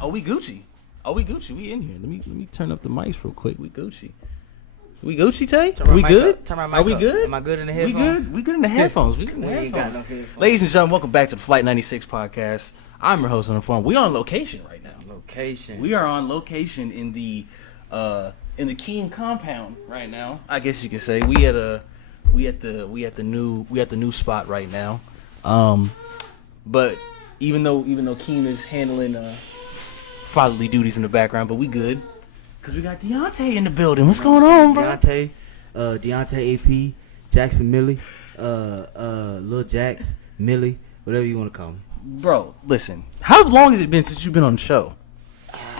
Oh, we Gucci. We in here. Let me turn up the mics real quick. We Gucci. We Gucci, Tay? We good? Turn my mic Are we up. good? Am I good in the headphones? We good in the headphones. We ain't got no headphones. Ladies and gentlemen, welcome back to the Flight 96 podcast. I'm your host on the phone. We on location right now. We are on location in the Keene compound right now. I guess you could say we at the new spot right now. But even though Keene is handling fatherly duties in the background, but we good. Cause we got Deonte in the building. What's going on, bro? Deonte AP, Jaxamilli, Lil Jax, Millie, whatever you want to call me. Bro, listen. How long has it been since you've been on the show?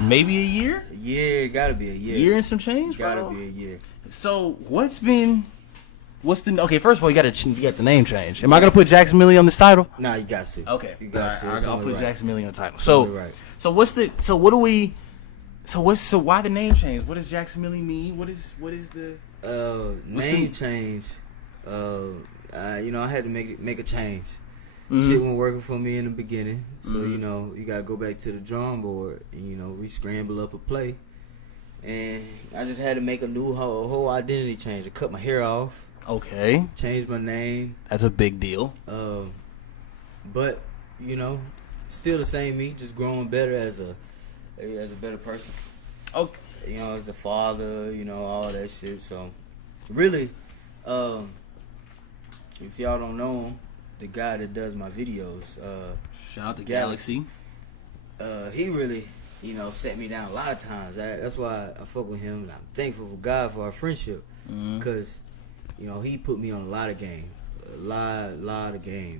Maybe a year? A year, gotta be a year. Year and some change, bro? Gotta be a year. So okay, first of all, you got the name change. Am I gonna put Jaxamilli on this title? Nah, you got to. Okay. You got to. I'll put Jaxamilli on the title. So why the name change? What does Jaxamilli mean? What is the name change? I had to make a change. Mm-hmm. Shit wasn't working for me in the beginning, so you gotta go back to the drawing board and re-scramble up a play. And I just had to make a new whole identity change. I cut my hair off. Okay. Changed my name. That's a big deal. But still the same me, just growing better as a better person. Okay. As a father, all that shit. So really, if y'all don't know him, the guy that does my videos, shout out to Galaxy. He really, set me down a lot of times. That's why I fuck with him, and I'm thankful for God for our friendship, because he put me on a lot of game,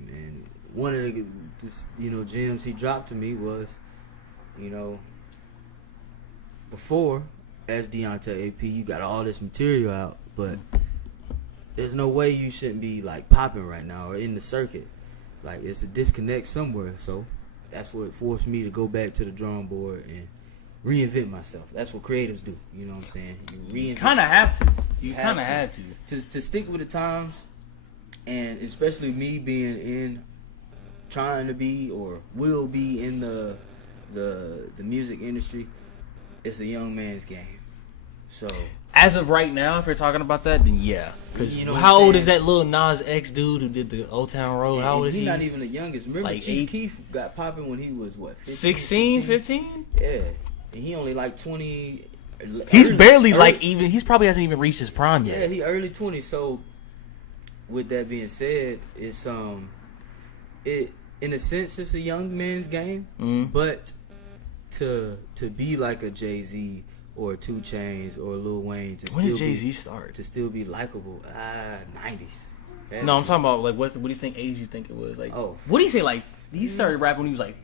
and one of the gems he dropped to me was, before as Deonte AP, you got all this material out, but there's no way you shouldn't be like popping right now or in the circuit. Like, it's a disconnect somewhere. So that's what forced me to go back to the drawing board and reinvent myself. That's what creatives do. You know what I'm saying? You kind of have to. You kind of have to stick with the times, and especially me being trying to be or will be in the music industry. It's a young man's game. So as of right now, if you're talking about that, then yeah. Because how old is that little Nas X dude who did the Old Town Road? How old is he? He's not even the youngest. Remember, like Chief Keef got popping when he was what? 16, 15? Yeah, and he only like 20. He's barely even. He's probably hasn't even reached his prime yet. Yeah, he early 20s. So with that being said, it's it in a sense it's a young man's game, but to be like a Jay-Z or 2 Chainz or Lil Wayne when did Jay-Z start? To still be likable, 90s. No, I'm talking about like what do you think age you think it was? Like, what do you say? Like, he started rapping when he was like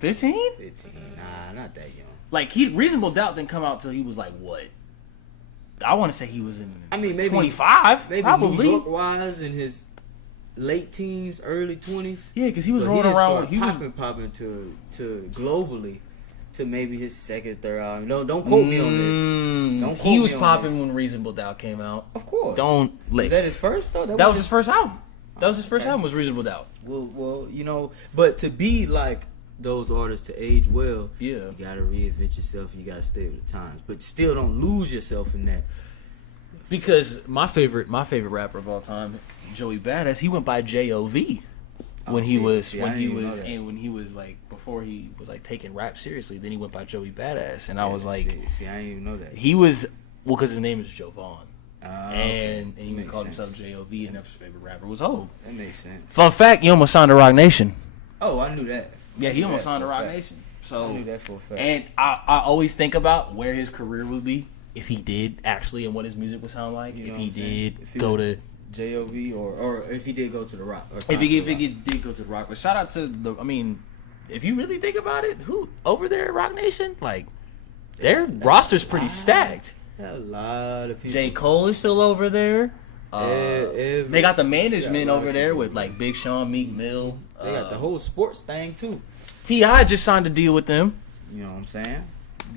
15? 15, nah, not that young. Like, Reasonable Doubt didn't come out till he was like what? I want to say he was in. Maybe 25, maybe probably. New York wise in his late teens, early 20s. Yeah, because he was rolling around. He was popping to globally. To maybe his second, third album. No, don't quote me on this. He was popping when Reasonable Doubt came out. Of course. Was that his first though? That was his first album. That was his first album. Was Reasonable Doubt. Well, but to be like those artists, to age well, you gotta reinvent yourself. You gotta stay with the times, but still don't lose yourself in that. Because my favorite rapper of all time, Joey Badass, he went by J.O.V. When he was like before he was like taking rap seriously, then he went by Joey Badass, and I was like, I didn't even know that. He was because his name is Jovan, and he would call himself J.O.V. and his favorite rapper was Hov. That makes sense. Fun fact: he almost signed to Rock Nation. Oh, I knew that. Yeah, he almost signed to Rock Nation. So I knew that for a fact. And I always think about where his career would be if he did actually, and what his music would sound like if he did go to J.O.V. or if he did go to the Rock. Or if he did go to the Rock. But shout out to if you really think about it, who over there at Rock Nation, like their roster's pretty stacked. A lot of people. J. Cole is still over there. They got the management over there with like Big Sean, Meek Mill. They got the whole sports thing too. T.I. just signed a deal with them. You know what I'm saying?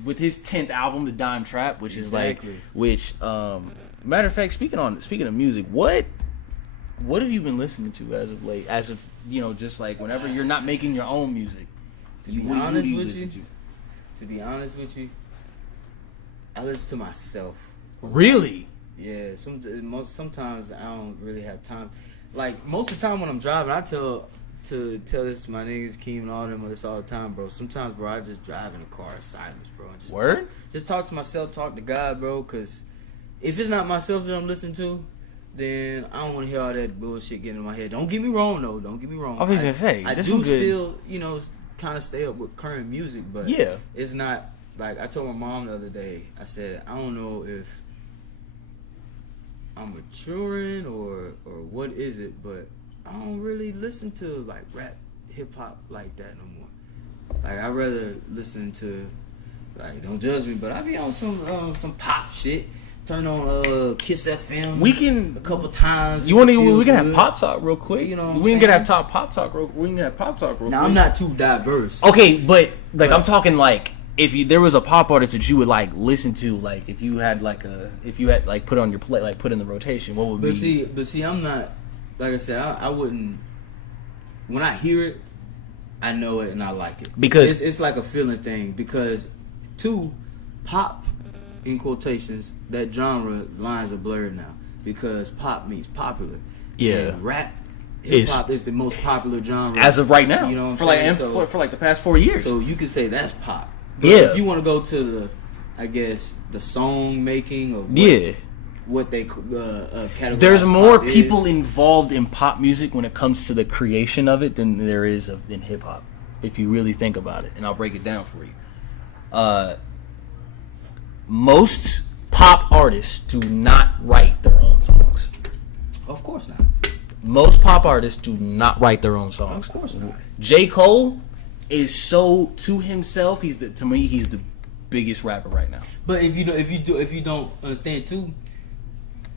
With his 10th album, The Dime Trap, which is like, matter of fact, speaking of music, what have you been listening to as of late? As of just like whenever you're not making your own music. To be honest with you, to be honest with you, I listen to myself. Really? Yeah. Sometimes I don't really have time. Like most of the time when I'm driving, I tell this to my niggas, Keem and all them this all the time, bro. Sometimes, bro, I just drive in the car in silence, bro. And just talk to myself, talk to God, bro. Cause if it's not myself that I'm listening to, then I don't want to hear all that bullshit getting in my head. Don't get me wrong, though. Don't get me wrong. I was gonna say I do still, kind of stay up with current music, but yeah, it's not like I told my mom the other day. I said I don't know if I'm maturing or what is it, but I don't really listen to like rap, hip hop like that no more. Like I'd rather listen to, like, don't judge me, but I be on some pop shit. Turn on Kiss FM. We can a couple times. You want to? We can have pop talk real quick. You know, we can have pop talk real. We can have pop talk real quick. Now I'm not too diverse. Okay, but like I'm talking like if there was a pop artist that you would like listen to, like if you had put on your play, like put in the rotation, what would be? But see, I'm not. Like I said, I wouldn't. When I hear it, I know it and I like it because it's like a feeling thing. Because pop, in quotations, that genre lines are blurred now because pop means popular. Yeah, and rap, hip hop is the most popular genre as of right now. You know what I'm saying? For like the past 4 years. So you could say that's pop. But if you want to go to the song making or what they categorize. There's more people involved in pop music when it comes to the creation of it than there is in hip hop. If you really think about it, and I'll break it down for you. Most pop artists do not write their own songs. Of course not. Most pop artists do not write their own songs. Of course not. J. Cole is so to himself. To me, he's the biggest rapper right now. But if you don't understand too,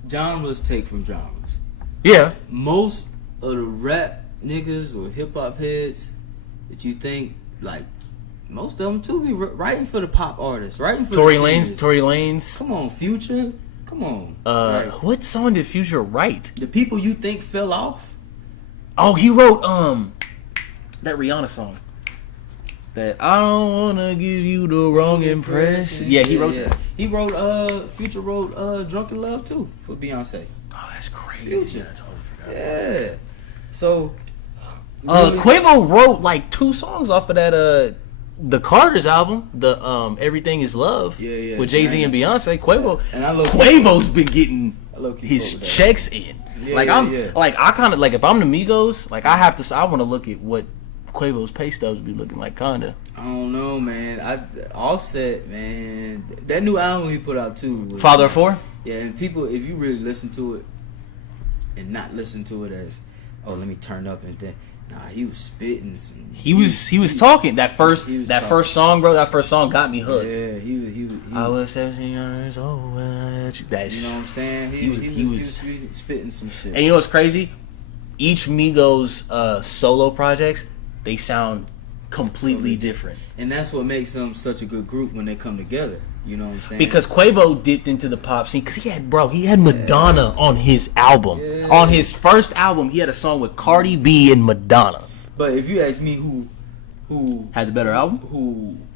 genres take from genres. Yeah. Most of the rap niggas or hip hop heads that you think like. Most of them too be writing for the pop artists, writing for Tory Lanez. Come on, Future. Come on. What song did Future write? The people you think fell off. Oh, he wrote that Rihanna song. That I don't wanna give you the wrong impression. Yeah, he wrote that. He wrote Future wrote Drunken Love too for Beyonce. Oh, that's crazy. Future. I totally forgot. Yeah. So Quavo wrote like 2 songs off of that the Carter's album, the Everything Is Love, with Jay-Z and Beyonce. Quavo's been getting his checks in. Yeah, I kind of like if I'm the Migos, like I want to look at what Quavo's pay stubs be looking like, kinda. I don't know, man. Offset, man, that new album he put out too. Father of Four. Yeah, and people, if you really listen to it and not listen to it as, oh, let me turn up and then. Nah, he was spitting some. He was talking that first song, bro. That first song got me hooked. Yeah, he I was 17 years old when I had you. You know what I'm saying? He was spitting some shit. And you know what's crazy? Each Migos solo projects, they sound completely different. And that's what makes them such a good group when they come together. You know what I'm saying? Because Quavo dipped into the pop scene because he had Madonna on his album. Yeah. On his first album, he had a song with Cardi B and Madonna. But if you ask me who had the better album,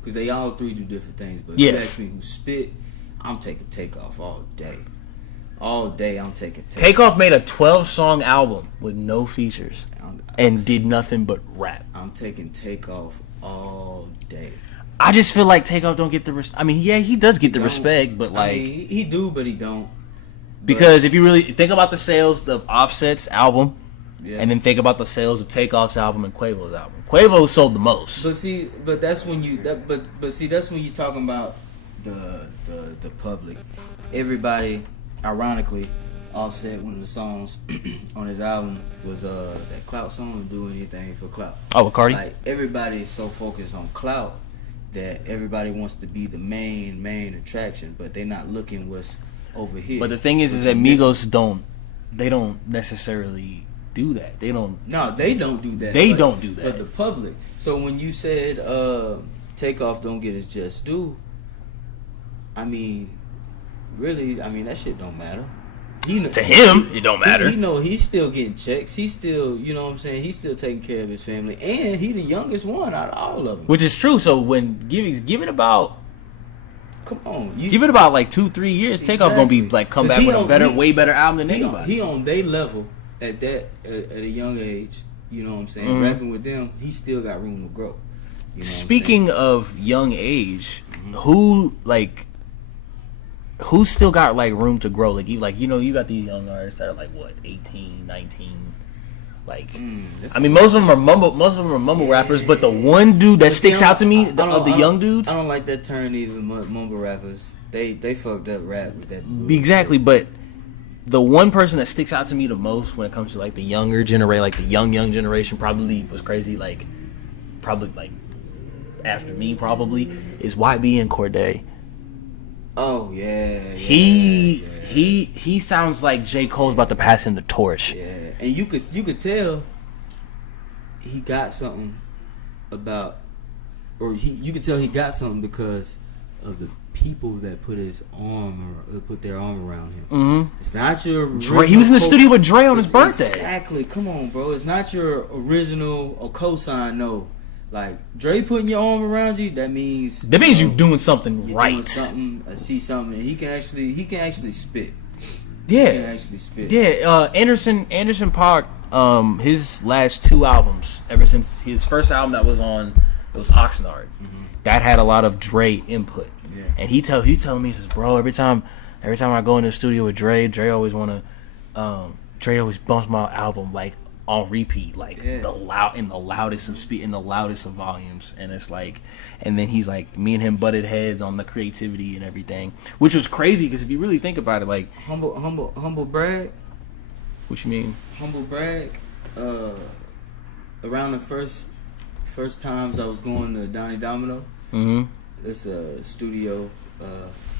because they all three do different things. But if you ask me who spit, I'm taking Takeoff all day. All day, I'm taking Takeoff. Takeoff made a 12-song album with no features and did nothing but rap. I'm taking Takeoff all day. I just feel like Takeoff don't get the I mean, yeah, he does get the respect, but like he do, but he don't. Because if you really think about the sales of Offset's album, and then think about the sales of Takeoff's album and Quavo's album, Quavo sold the most. But that's when you that's when you're talking about the public. Everybody, ironically, Offset, one of the songs on his album was that Clout song, Do Anything for Clout. Oh, with Cardi? Like, everybody is so focused on Clout that everybody wants to be the main attraction, but they're not looking what's over here. But the thing is that Migos don't necessarily do that. They don't. No, they don't do that. They don't do that. But the public. So when you said Takeoff don't get his just due, I mean, really, that shit don't matter. to him, it don't matter. He's still getting checks. He's still, you know what I'm saying? He's still taking care of his family, and he the youngest one out of all of them. Which is true. So when give it about, come on, give it about like 2-3 years. Exactly. Takeoff gonna be like come back with a way better album than anybody. He on their level at a young age. You know what I'm saying? Rapping with them, he still got room to grow. You know Speaking of young age, who still got like room to grow? Like you got these young artists that are like what 18, 19. Like I mean, most of them are mumble rappers, but the one dude that sticks out to me of the young dudes, I don't like that term either. Mumble rappers, they fucked up rap with that. Exactly, but the one person that sticks out to me the most when it comes to like the younger generation, like the young generation, probably was crazy. Like probably like after me, probably is YB and Cordae. Oh yeah. He sounds like J. Cole's about to pass him the torch. Yeah, and you could tell he got something about, or you could tell he got something because of the people that put their arm around him. Mm-hmm. It's not your Dre. He was in the studio with Dre on his birthday. Exactly. Come on, bro. It's not your original or cosign. No. Like Dre putting your arm around you, that means you doing something right. Doing something, I see something. He can actually spit. Yeah, he can actually spit. Yeah, Anderson .Paak, his last 2 albums, ever since his first album that was on, it was Oxnard. Mm-hmm. That had a lot of Dre input. Yeah. And he telling me, he says, bro, every time I go in the studio with Dre always bumps my album like on repeat, like in the loudest of volumes, and it's like, and then he's like, me and him butted heads on the creativity and everything, which was crazy because if you really think about it, like humble brag. What you mean? Humble brag. Around the first times I was going to Donnie Domino. Mm-hmm. It's a studio.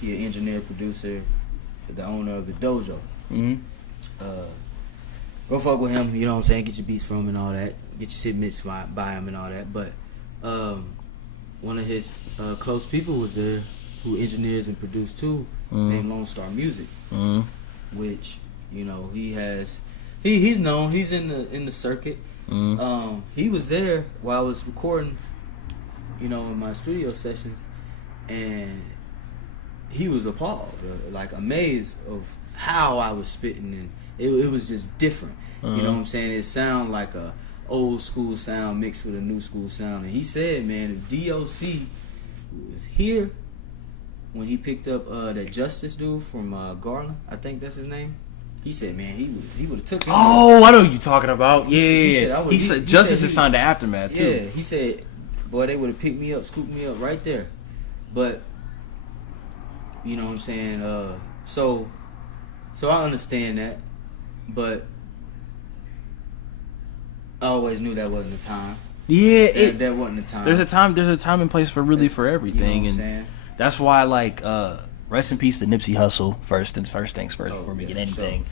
He an engineer, producer, the owner of the Dojo. Mm-hmm. Go fuck with him, you know what I'm saying? Get your beats from him and all that. Get your shit mixed by him and all that. But one of his close people was there who engineers and produced too, named Lone Star Music, which, you know, he's known. He's in the circuit. He was there while I was recording, you know, in my studio sessions, and he was appalled, like amazed of how I was spitting, and it was just different. You know what I'm saying? It sounded like a old school sound mixed with a new school sound. And he said, man, if DOC was here when he picked up that Justice dude from Garland, I think that's his name. He said, man, he would have took him. Oh, I know what you're talking about. He said Justice is signed to Aftermath too. Yeah, he said, boy, they would have picked me up, scooped me up right there. But you know what I'm saying? So I understand that, but I always knew that wasn't the time. Yeah, that wasn't the time. There's a time and place for everything, you know, and that's why rest in peace to Nipsey Hussle first things first before we get anything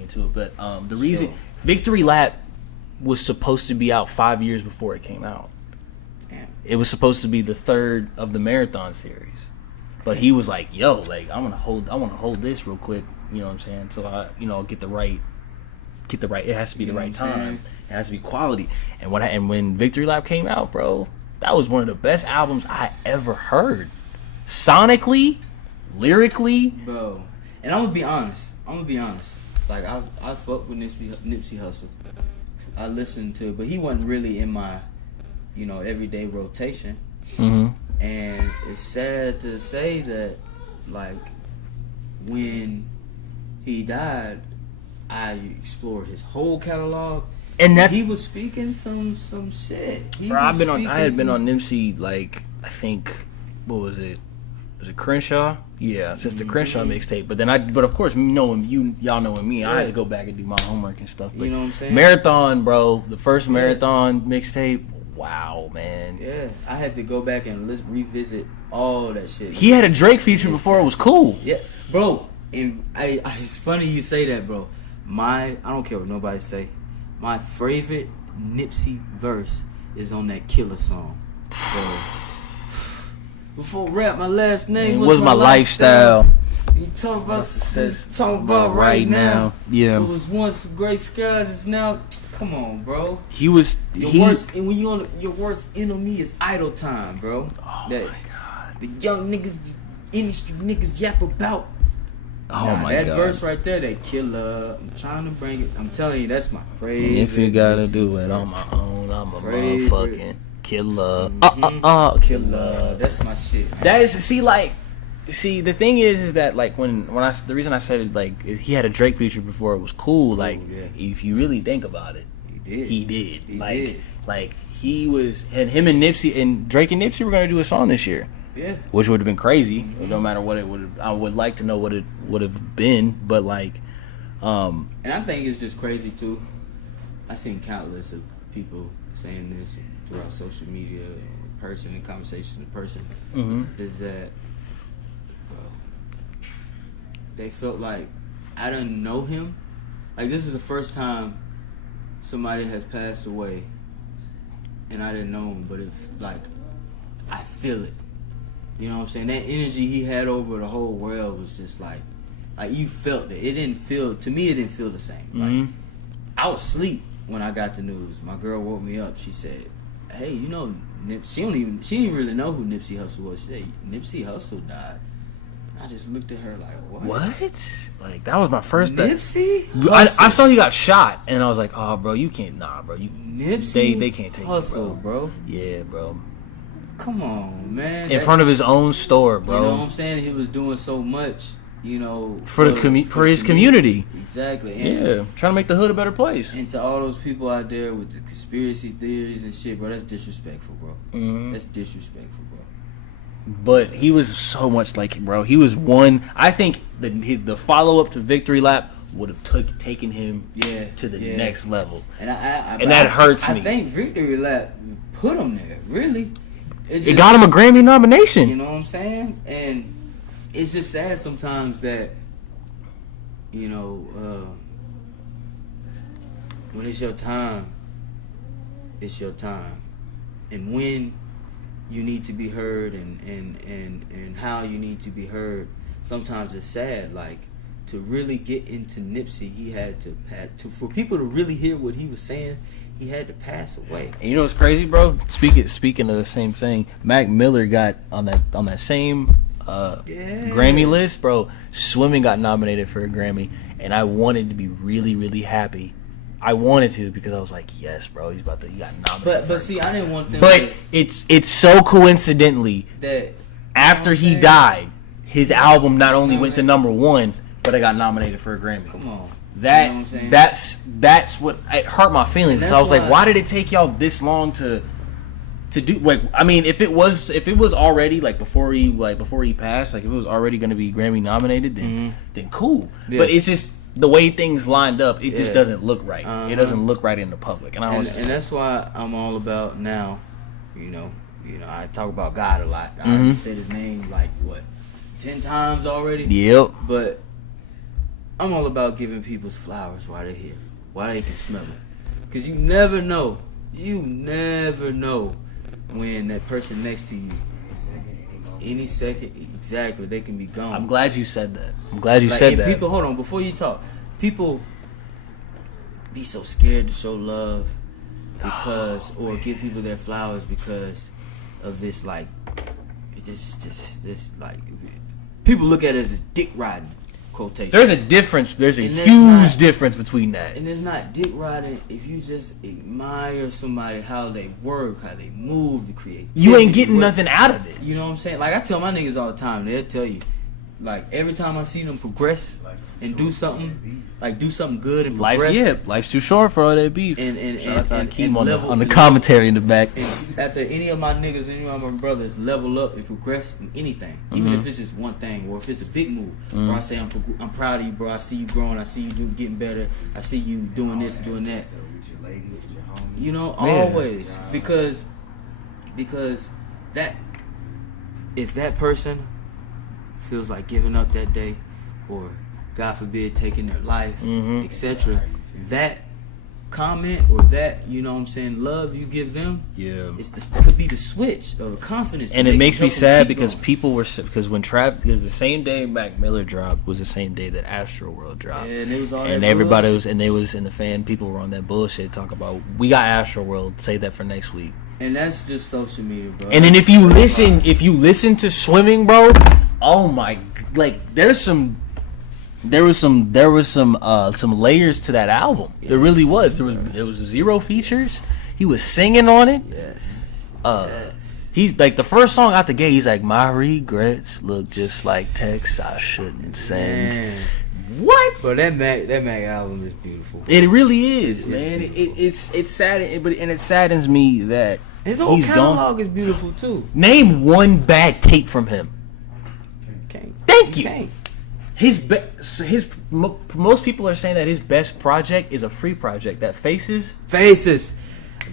into it. But the reason Victory Lap was supposed to be out 5 years before it came out. Damn. It was supposed to be the third of the marathon series, but he was like, "Yo, like I want to hold this real quick." You know what I'm saying? Until I, get the right. It has to be the right time. It has to be quality. And when Victory Lap came out, bro, that was one of the best albums I ever heard. Sonically, lyrically, bro. And I'm gonna be honest. Like I fuck with Nipsey Hussle. I listened to it, but he wasn't really in my, everyday rotation. Mm-hmm. And it's sad to say that, like, when he died, I explored his whole catalog, and he was speaking some shit. I had been on Nipsey, like, I think, what was it? Was it Crenshaw? Yeah, since the Crenshaw mixtape. But of course, y'all knowing me, I had to go back and do my homework and stuff. But you know what I'm saying? Marathon, bro, the first Marathon mixtape. Wow, man. Yeah, I had to go back and revisit all that shit. He had a Drake feature before it was cool. Yeah, bro. And it's funny you say that, bro. I don't care what nobody say. My favorite Nipsey verse is on that Killer song. So, before rap, my last name was my lifestyle. You talking about right now. Yeah. It was once great skies. It's now. Come on, bro. Worst, and when you on your worst enemy is idle time, bro. Oh that, my god. The young niggas, industry niggas yap about. Oh my that god. That verse right there, that killer. I'm trying to bring it. I'm telling you, that's my favorite. And if you gotta do it on my own, I'm a motherfucking killer. Killer. That's my shit. Man. That is the thing is that like the reason I said it like he had a Drake feature before it was cool. Like if you really think about it, he did. Like he was, and him and Nipsey and Drake and Nipsey were gonna do a song this year. Yeah, which would have been crazy. No matter what it would. I would like to know what it would have been, but like, and I think it's just crazy too. I've seen countless of people saying this throughout social media, in person, in conversations in person. Is that they felt like I didn't know him. Like this is the first time somebody has passed away, and I didn't know him, but it's like I feel it. You know what I'm saying? That energy he had over the whole world was just like you felt it. It didn't feel, to me, it didn't feel the same. Like I was asleep when I got the news. My girl woke me up. She said, "Hey, you know, she didn't even really know who Nipsey Hussle was." She said, "Nipsey Hussle died." I just looked at her like, what? Like that was my first. Nipsey? I saw he got shot, and I was like, "Oh, bro, you can't, bro. You Nipsey? They can't take Hussle, it, bro. Yeah, bro. Come on, man. In front of his own store, bro. You know what I'm saying? He was doing so much, you know, for his community. Exactly. And trying to make the hood a better place. And to all those people out there with the conspiracy theories and shit, bro, that's disrespectful, bro. That's disrespectful, bro. But he was so much like, bro. He was one. I think the follow up to Victory Lap would have taken him to the next level. And that hurts me. I think Victory Lap put him there. Really, it got him a Grammy nomination. You know what I'm saying? And it's just sad sometimes that you know when it's your time, it's your time, and when you need to be heard and how you need to be heard. Sometimes it's sad, like to really get into Nipsey, he had to pass. For people to really hear what he was saying, he had to pass away. And you know what's crazy, bro? Speaking of the same thing, Mac Miller got on that same Grammy list, bro. Swimming got nominated for a Grammy, and I wanted to be really, really happy. I wanted to because I was like, yes, bro, he got nominated. But see, I didn't want them. But it's so coincidentally that after he died, his album not only went to #1, but it got nominated for a Grammy. Come on, that's what it hurt my feelings. So I was like, why did it take y'all this long to do? Like, I mean, if it was already like before he passed, like if it was already going to be Grammy nominated, then cool. Yeah. But it's just the way things lined up, it just doesn't look right. It doesn't look right in the public, and that's why I'm all about now. You know, I talk about God a lot. I already said his name like 10 times already. Yep. But I'm all about giving people's flowers while they're here, while they can smell it, because you never know when that person next to you, any second, exactly, they can be gone. I'm glad you said that. People, hold on, before you talk, people be so scared to show love or give people their flowers because of this, like, this like, people look at it as dick riding quotation. There's a difference. There's a huge difference between that. And it's not dick riding if you just admire somebody, how they work, how they move, the creativity. You ain't getting nothing out of it. You know what I'm saying? Like, I tell my niggas all the time, they'll tell you, like, every time I see them progress and do something good and progress. Life's too short for all that beef. And shout out to Akeem on the commentary in the back. And after any of my niggas, any of my brothers level up and progress in anything, even if it's just one thing or if it's a big move, bro, I say I'm proud of you, bro. I see you growing. I see you getting better. I see you doing this, doing that. You know, always because that if that person feels like giving up that day, or God forbid taking their life, etc., that comment or that, you know what I'm saying, love you give them, it could be the switch of confidence. And it makes me sad because because the same day Mac Miller dropped was the same day that Astroworld dropped. Yeah, and it was all and that everybody bullshit. and the fan people were on that bullshit talk about we got Astroworld, say that for next week. And that's just social media, bro. And then if you listen to Swimming, bro, oh my, like there was some layers to that album. Yes. There really was. There was 0 features. He was singing on it. Yes. He's like the first song out the gate. He's like, my regrets look just like texts I shouldn't send. Man. What? But that Mac album is beautiful. It really is, man. It's sad, but it saddens me that his whole catalog is beautiful too. Name one bad tape from him. Thank you. Most people are saying that his best project is a free project. That Faces.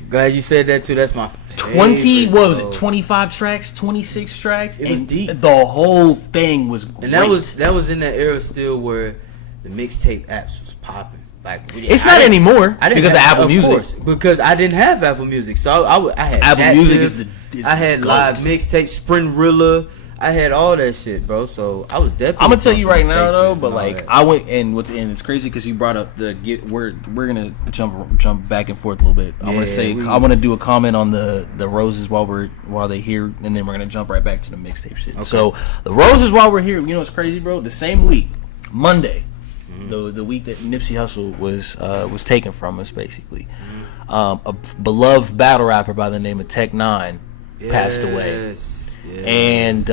Glad you said that too. That's my favorite. 25 tracks, 26 tracks. It was deep. The whole thing was great. And that was in that era still where the mixtape apps was popping. Like it's not anymore because of Apple Music. Course, because I didn't have Apple Music, so I had Apple Music is I had live mixtape, Sprintrilla. I had all that shit, bro. So I was definitely. I'm gonna tell you right now though, but like I went and it's crazy because you brought up we're gonna jump back and forth a little bit. I want to do a comment on the roses while they here, and then we're gonna jump right back to the mixtape shit. Okay. So the roses while we're here, you know what's crazy, bro? The same week, Monday, the week that Nipsey Hussle was taken from us, basically, a beloved battle rapper by the name of Tech Nine passed away. Yes. And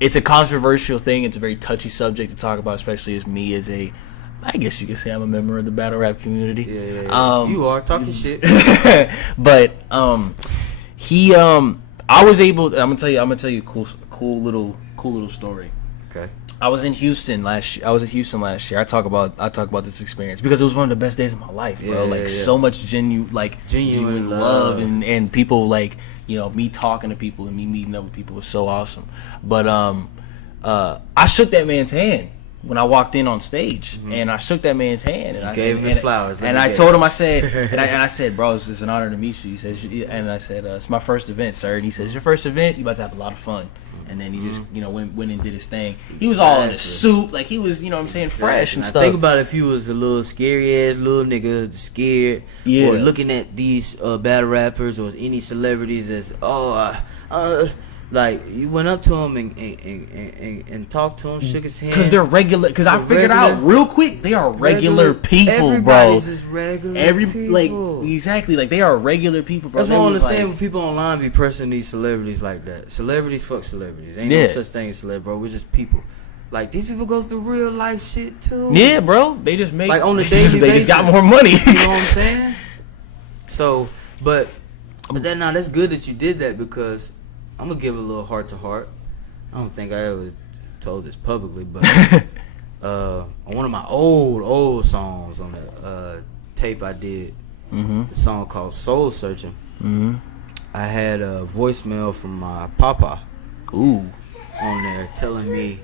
it's a controversial thing. It's a very touchy subject to talk about, especially as me as I guess you could say I'm a member of the battle rap community. Yeah. You are talking shit. But I was able. I'm gonna tell you a cool little story. Okay. I was in Houston last year. I talk about this experience because it was one of the best days of my life, bro. So much genuine love and people like. You know, me talking to people and me meeting up with people was so awesome. But I shook that man's hand when I walked in on stage, and I shook that man's hand. And I gave him his flowers. And I told him, I said, bro, it's an honor to meet you. He says, and I said, it's my first event, sir. And he says, it's your first event. You about to have a lot of fun. And then he just, went and did his thing. He was all in a suit, like he was, what I'm saying, fresh and stuff. Think about if you was a little scary ass little nigga, scared, or looking at these battle rappers or any celebrities as like you went up to him and talked to him, shook his hand. Because they're regular. Because I figured out real quick they are regular people, everybody's bro. Just regular people. Like exactly, like they are regular people, bro. That's what I understand when people online be pressing these celebrities like that. Celebrities fuck celebrities. Ain't no such thing as celebrity, bro. We're just people. Like these people go through real life shit too. Yeah, bro. They just make like on the daily basis. They just got more money. You know what I'm saying? So, but then now that's good that you did that because. I'm gonna give a little heart to heart. I don't think I ever told this publicly, but on one of my old songs on the tape I did, the song called Soul Searching, I had a voicemail from my papa on there telling me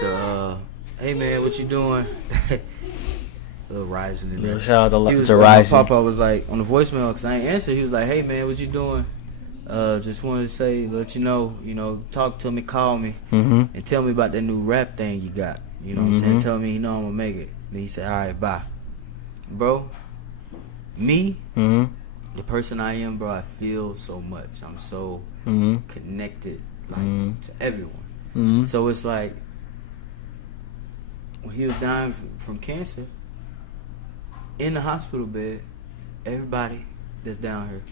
to, hey man, what you doing? A little rising in there. Shout out to Rising. My papa was like, on the voicemail, because I ain't answer, he was like, hey man, what you doing? Just wanted to say, let you know, talk to me, call me, and tell me about that new rap thing you got. You know what I'm saying? Tell me, I'm gonna make it. Then he said, all right, bye. Bro, me, the person I am, bro, I feel so much. I'm so connected, like, to everyone. So it's like, when he was dying from cancer, in the hospital bed, everybody that's down here,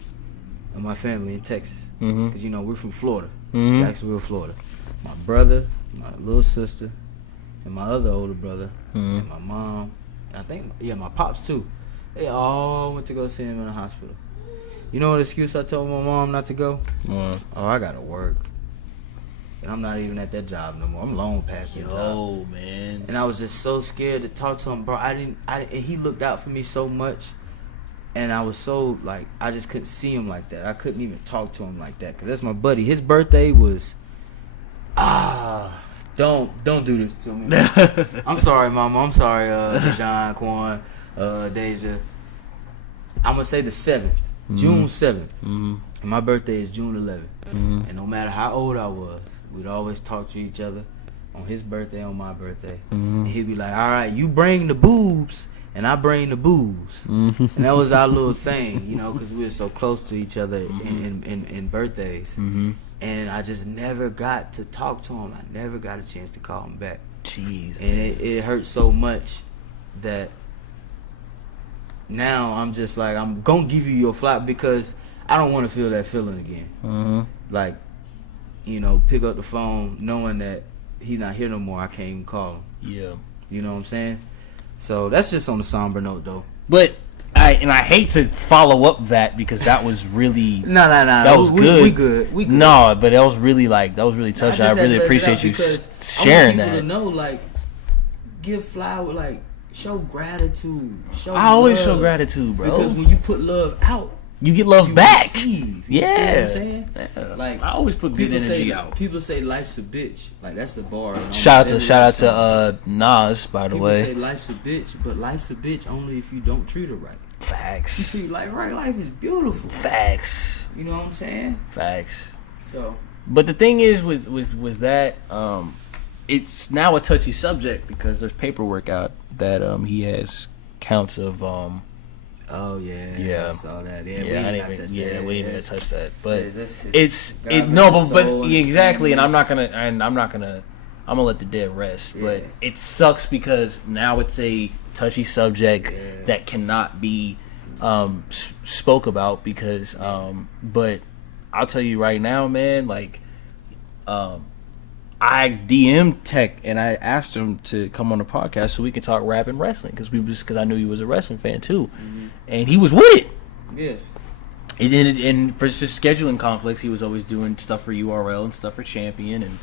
and my family in Texas, because we're from Florida, Jacksonville, Florida. My brother, my little sister, and my other older brother, and my mom. I think, my pops too. They all went to go see him in the hospital. You know what excuse I told my mom not to go? Oh, I gotta work, and I'm not even at that job no more. I'm long past that job. Oh man! And I was just so scared to talk to him, bro. And he looked out for me so much. And I was so, like, I just couldn't see him like that. I couldn't even talk to him like that. Because that's my buddy. His birthday was, don't do this to me. I'm sorry, Mama. I'm sorry, John, Quan. Deja. I'm gonna say the 7th, June 7th. And my birthday is June 11th. And no matter how old I was, we'd always talk to each other on his birthday, on my birthday. And he'd be like, all right, you bring the boobs and I bring the booze. And that was our little thing, you know, because we were so close to each other in birthdays. And I just never got to talk to him. I never got a chance to call him back. Jeez. And it hurt so much that now I'm just like, I'm gonna give you your flop because I don't want to feel that feeling again. Like, you know, pick up the phone knowing that he's not here no more. I can't even call him. Yeah. You know what I'm saying? So that's just on a somber note, though. But I hate to follow up that because that was really no. That was good. We good. No, but that was really touching. I really appreciate you sharing that. I want people to know, like, give flower, like, show gratitude. I always show gratitude, bro. Because when you put love out, you get love back. Receive. Yeah. You see what I'm saying? Yeah. Like, I always put good energy out. People say life's a bitch. Like, that's a bar. Shout out to Nas, by the way. People say life's a bitch, but life's a bitch only if you don't treat her right. Facts. You treat life right, life is beautiful. Facts. You know what I'm saying? Facts. So, but the thing is with that, it's now a touchy subject because there's paperwork out that he has counts of oh yeah, I saw that. We didn't even touch that. But yeah, exactly. And I'm gonna let the dead rest. Yeah. But it sucks because now it's a touchy subject that cannot be spoke about because. But I'll tell you right now, man. Like, I DM'd Tech and I asked him to come on the podcast so we can talk rap and wrestling because I knew he was a wrestling fan too, and he was with it. Yeah. And for just scheduling conflicts, he was always doing stuff for URL and stuff for Champion, and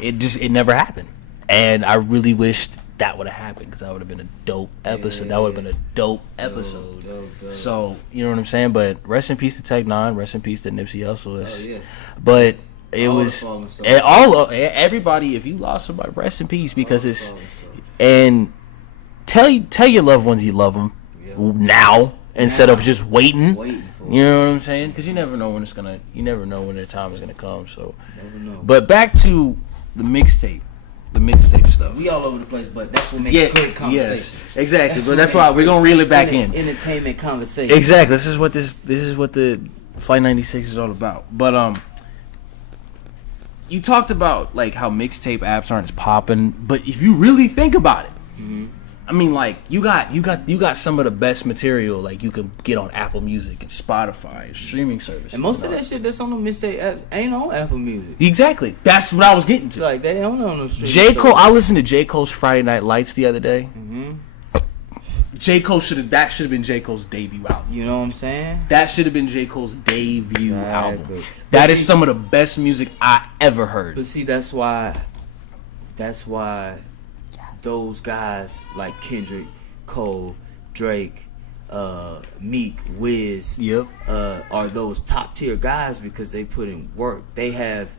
it never happened. And I really wished that would have happened because that would have been a dope episode. Yeah. That would have been a dope episode. Dope. So you know what I'm saying. But rest in peace to Tech Nine. Rest in peace to Nipsey Hussle. But it was everybody. If you lost somebody, rest in peace because it's and tell your loved ones you love them now instead of just waiting. You know what I'm saying? Because you never know when it's gonna. You never know when their time is gonna come. So, but back to the mixtape. The mixtape stuff. We all over the place, but that's what makes great conversation. Yes, exactly. But that's why we're gonna reel it back in. Entertainment conversation. Exactly. This is what the Flight 96 is all about. But you talked about like how mixtape apps aren't as popping, but if you really think about it, I mean, like you got some of the best material like you can get on Apple Music and Spotify and streaming services. And most of that shit that's on the mixtape apps ain't on Apple Music. Exactly. That's what I was getting to. Like they don't on no streaming. J. Cole. I listened to J. Cole's Friday Night Lights the other day. J. Cole should have been J. Cole's debut album. You know what I'm saying? That should have been J. Cole's debut album. That is some of the best music I ever heard. But see, that's why those guys like Kendrick, Cole, Drake, Meek, Wiz, are those top tier guys because they put in work. They have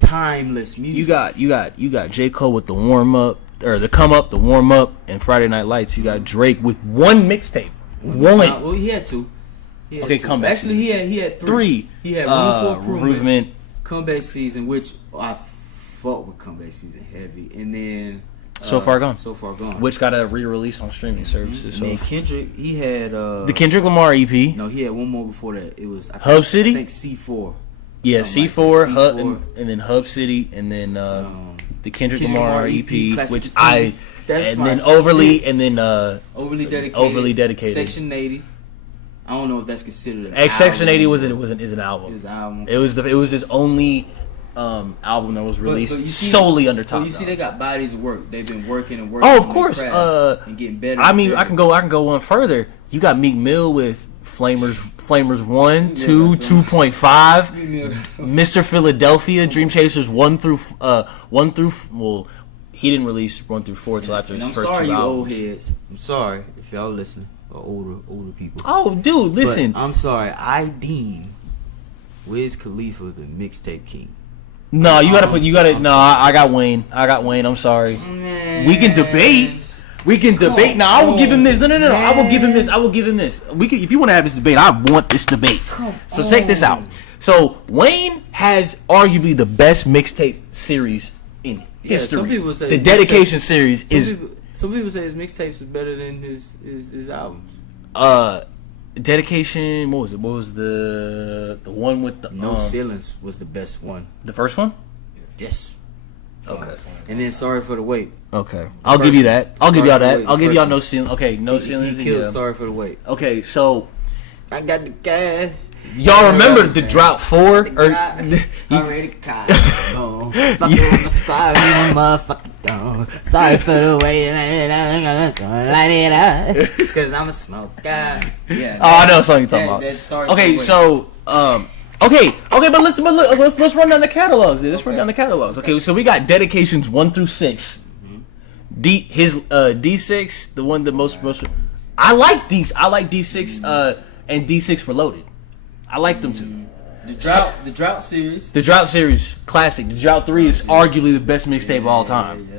timeless music. You got J. Cole with the warm up or the come up, the warm up, and Friday Night Lights. You got Drake with one mixtape. One. Well, he had two. Comeback. Actually, he had three. He had one for Improvement, Comeback Season, which I fought with Comeback Season heavy, and then. So Far Gone, which got a re-release on streaming services. And then Kendrick, he had the Kendrick Lamar EP. No, he had one more before that. It was Hub City. I think C4. Yeah, C4, Hub, and then Hub City, and then the Kendrick Lamar EP, which then overly dedicated. Section 80. I don't know if that's considered an album. Section 80 is an album. It was an album. It was his only. Album that was released solely under Top Dog. You see, they got bodies of work. They've been working and Oh, of course. And getting better. I mean, I can go one further. You got Meek Mill with Flamers 1, 2, 2.5, Mr. Philadelphia, Dream Chasers 1 through. Well, he didn't release 1 through 4 until after his first 2 albums. I'm sorry, you old heads. I'm sorry if y'all listen, or older people. Oh, dude, listen. But I'm sorry. I deem Wiz Khalifa the mixtape king. No, I got Wayne. I'm sorry. Man. We can debate, We can debate. Now I will give him this. No. I will give him this. We can, if you want to have this debate, I want this debate. So check this out. So Wayne has arguably the best mixtape series in history. Some people say the Dedication series is. Some people say his mixtapes is better than his albums. Dedication. What was it? What was the one with the No Ceilings was the best one. The first one? Yes. Okay. And then Sorry for the Wait. Okay. I'll give you that. I'll give y'all that. I'll give y'all No Ceilings. Okay, No Ceilings. He killed Sorry for the Wait. Okay, so I got the cash. y'all remember the Drought 4? Already caught. Fucking with my squad, motherfucker. Sorry for the wait, light it up, cause I'm a smoker. Yeah. Oh, I know what song you're talking about. Okay, so okay, but let's run down the catalogs. Let's run down the catalogs. Okay, so we got Dedications 1 through 6. D6, the one the most. I like D6 and D6 Reloaded. I like them too. The Drought series. The Drought series, classic. The Drought 3 is arguably the best mixtape of all time. Yeah.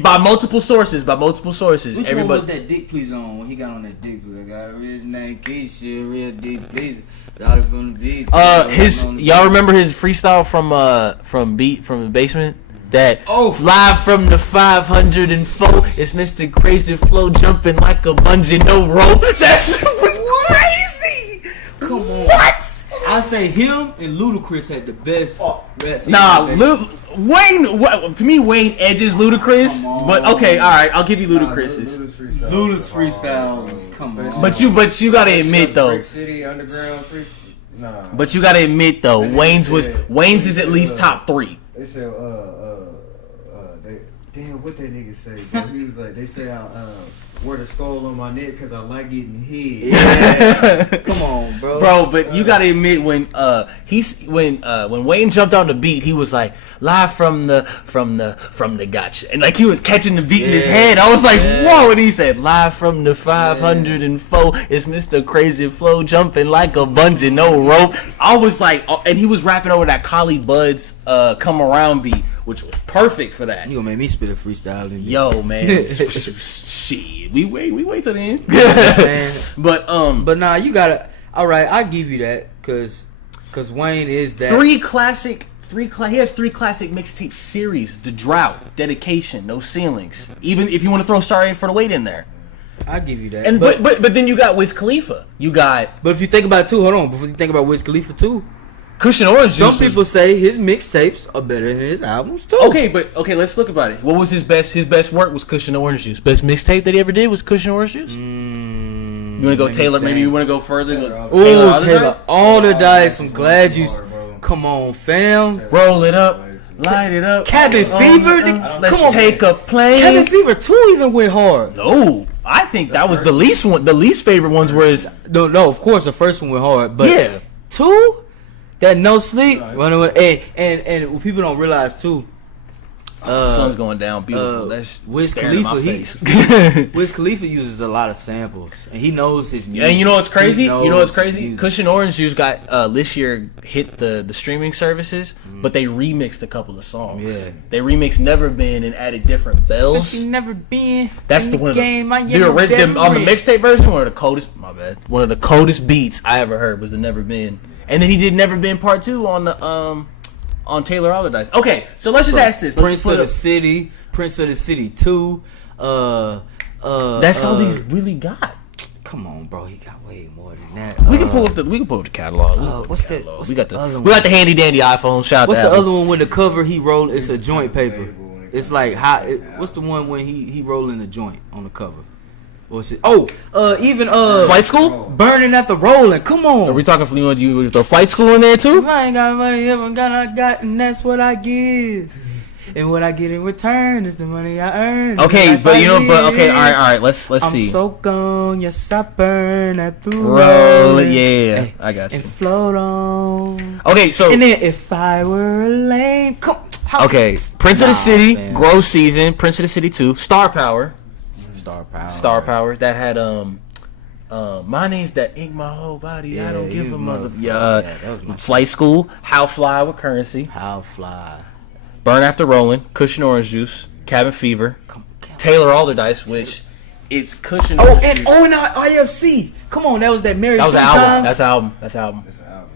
By multiple sources. Which one was that Dick Please on when he got on that Dick Please? I got a rich name, Keisha, real Dick Please. Started from the beat. Y'all remember his freestyle from the basement? That live from the 504, it's Mr. Crazy Flow jumping like a bungee no rope. That shit was crazy. Come on. What? I say him and Ludacris had the best. Wayne. To me, Wayne edges Ludacris. But okay, all right, I'll give you Ludacris's. Luda's freestyle. Come on. But you gotta admit though. Brick City Underground Nah. But you gotta admit though, Wayne's is at least top 3. They said damn, what that nigga say, bro? He was like, they say I wear the skull on my neck because I like getting hit. Yeah. Come on, bro. Bro, but you gotta admit when Wayne jumped on the beat, he was like live from the gotcha, and like he was catching the beat in his head. I was like, whoa! And he said live from the 504, it's Mr. Crazy Flow jumping like a bungee no rope. I was like, and he was rapping over that Collie Budd's Come Around beat, which was perfect for that. You gonna make me spit a freestyle in yo, man. Shit. We wait till the end. But nah, you gotta. All right, I give you that because Wayne is that he has 3 classic mixtape series: The Drought, Dedication, No Ceilings. Even if you want to throw Sorry for the Wait in there, I give you that. And but then you got Wiz Khalifa. But if you think about it too, hold on. Before you think about Wiz Khalifa too. Cushion Orange Juice. Some people say his mixtapes are better than his albums too. Okay, let's look about it. What was his best? His best work was Cushion Orange Juice. Best mixtape that he ever did was Cushion Orange Juice. You want to go Taylor? Maybe you want to go further. Taylor, all the dice. I'm glad you. Come on, fam. Roll it up, light it up. Cabin Fever. Let's take a plane. Cabin Fever 2 even went hard. No, I think that was the least one. The least favorite ones were his. No, of course the first one went hard, but yeah, 2. That No Sleep, and people don't realize too. Sun's going down, beautiful. That's Wiz Khalifa. Wiz Khalifa uses a lot of samples, and he knows his music. And you know what's crazy? Cushion Orange Juice got this year hit the streaming services, but they remixed a couple of songs. Yeah, they remixed Never Been and added different bells. Since you never been. That's the one. On the mixtape version, one of the coldest. My bad. One of the coldest beats I ever heard was the Never Been. And then he did Never Been Part 2 on the on Taylor Allardyce. Okay, so let's just ask this. Prince of the City 2. That's all he's really got. Come on, bro. He got way more than that. We can pull up the catalog. We got the handy dandy iPhone. What's the other one with the cover he rolled? It's a joint paper. It's like what's the one when he rolling the joint on the cover? What's it? Flight School? Burning at the Rolling. Come on. Are we talking from you with the Flight School in there too? I ain't got money, I got, and that's what I give. And what I get in return is the money I earn. Okay, all right. Let's see. I'm so gone, yes I burn at the roll. Yeah, I got you. And float on. Okay, so and then if I were a lame, Prince of the City, man. Grow Season, Prince of the City 2, Star Power. Star Power. That had my name's that ink my whole body. Yeah, I don't give a mother. That was my Flight School. How Fly with Currency. How Fly. Burn After Rolling. Cushion Orange Juice. Cabin Fever. Taylor Alderdice, which it's cushioned. Oh, and IFC. Come on, that was that Married That was Three an album. Times. That's an album. That's an album.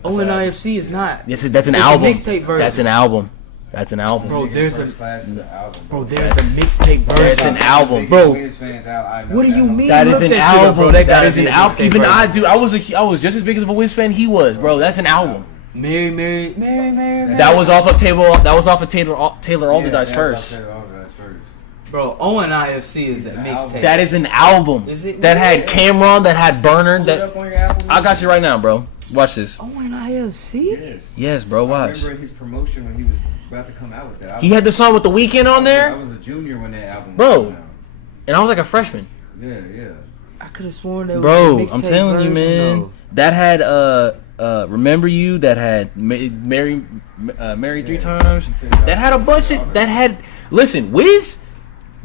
IFC is not. Yes, that's an It's album. a mixtape version. That's an album. That's an album. Bro, there's a That's- mixtape version. That's an album, bro. What do you mean? That is Look an that shit up, album. bro. That gotta is be an a album. mixtape Even version. I, dude, I was just as big of a Wiz fan he was, bro. That's an album. Mary. That was off of Taylor Alderdice first. Bro, Owen IFC is that mixtape. That is an album. Is it? That had Cameron, that had Burner. That I got you right now, bro. Watch this. Owen IFC? Yes, bro. I Watch. remember his promotion when he was about to come out with that. He had the song with The Weeknd on I there, was a junior when that album Bro. came out. and I was like a freshman. Yeah. I could have sworn that Bro, was a I'm mixtape telling you, version, man. though. That had Remember You. That had Married Three Times. That had a bunch of. That had. Listen, Wiz,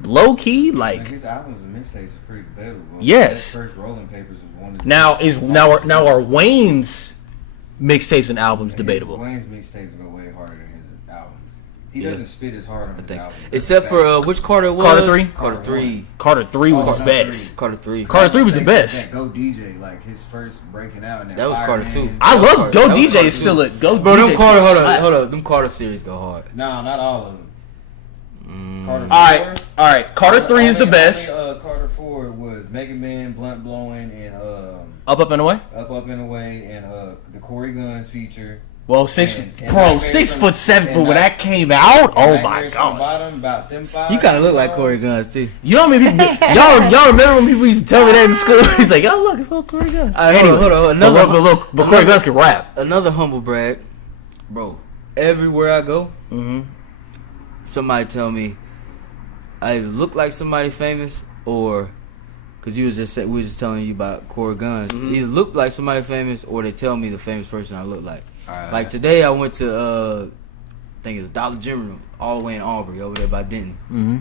low key, Like like his albums and mixtapes is pretty debatable. Yes. His first Rolling Papers was one of the now are Wayne's mixtapes and albums debatable. Wayne's mixtapes go way harder than his albums. He doesn't spit as hard on his albums. Except for which Carter it was? Carter 3? Carter 3. Carter 3 was Oh, his no, best. Carter 3. Carter 3 was the That best. Go DJ, like his first breaking out. In That was Carter Fireman. 2. I That was love Carter- Go that was DJ Carter is 2. still a Go Bro, DJ. them Carter, still hold slap. up. Them Carter series go hard. No, not all of them. Carter All right. Carter 3 is the best. Carter 4 was Mega Man, Blunt Blowing, and Up and Away. Up and Away, and the Corey Guns feature. Well, And 6'7" and when that came out. Oh my Nightmares from god. Bottom, about them five You kind of look like songs. Corey Guns, too. You know how many people? y'all remember when people used to tell me that in school? He's like, "Oh look, it's little Corey Guns." Hold on. But Corey Guns can rap. Another humble brag. Bro, everywhere I go, Mm-hmm. somebody tell me I either look like somebody famous or because we were just telling you about Corey Guns. Either look like somebody famous or they tell me the famous person I look like. Like today, I went to I think it was Dollar General all the way in Aubrey over there by Denton. Mm-hmm.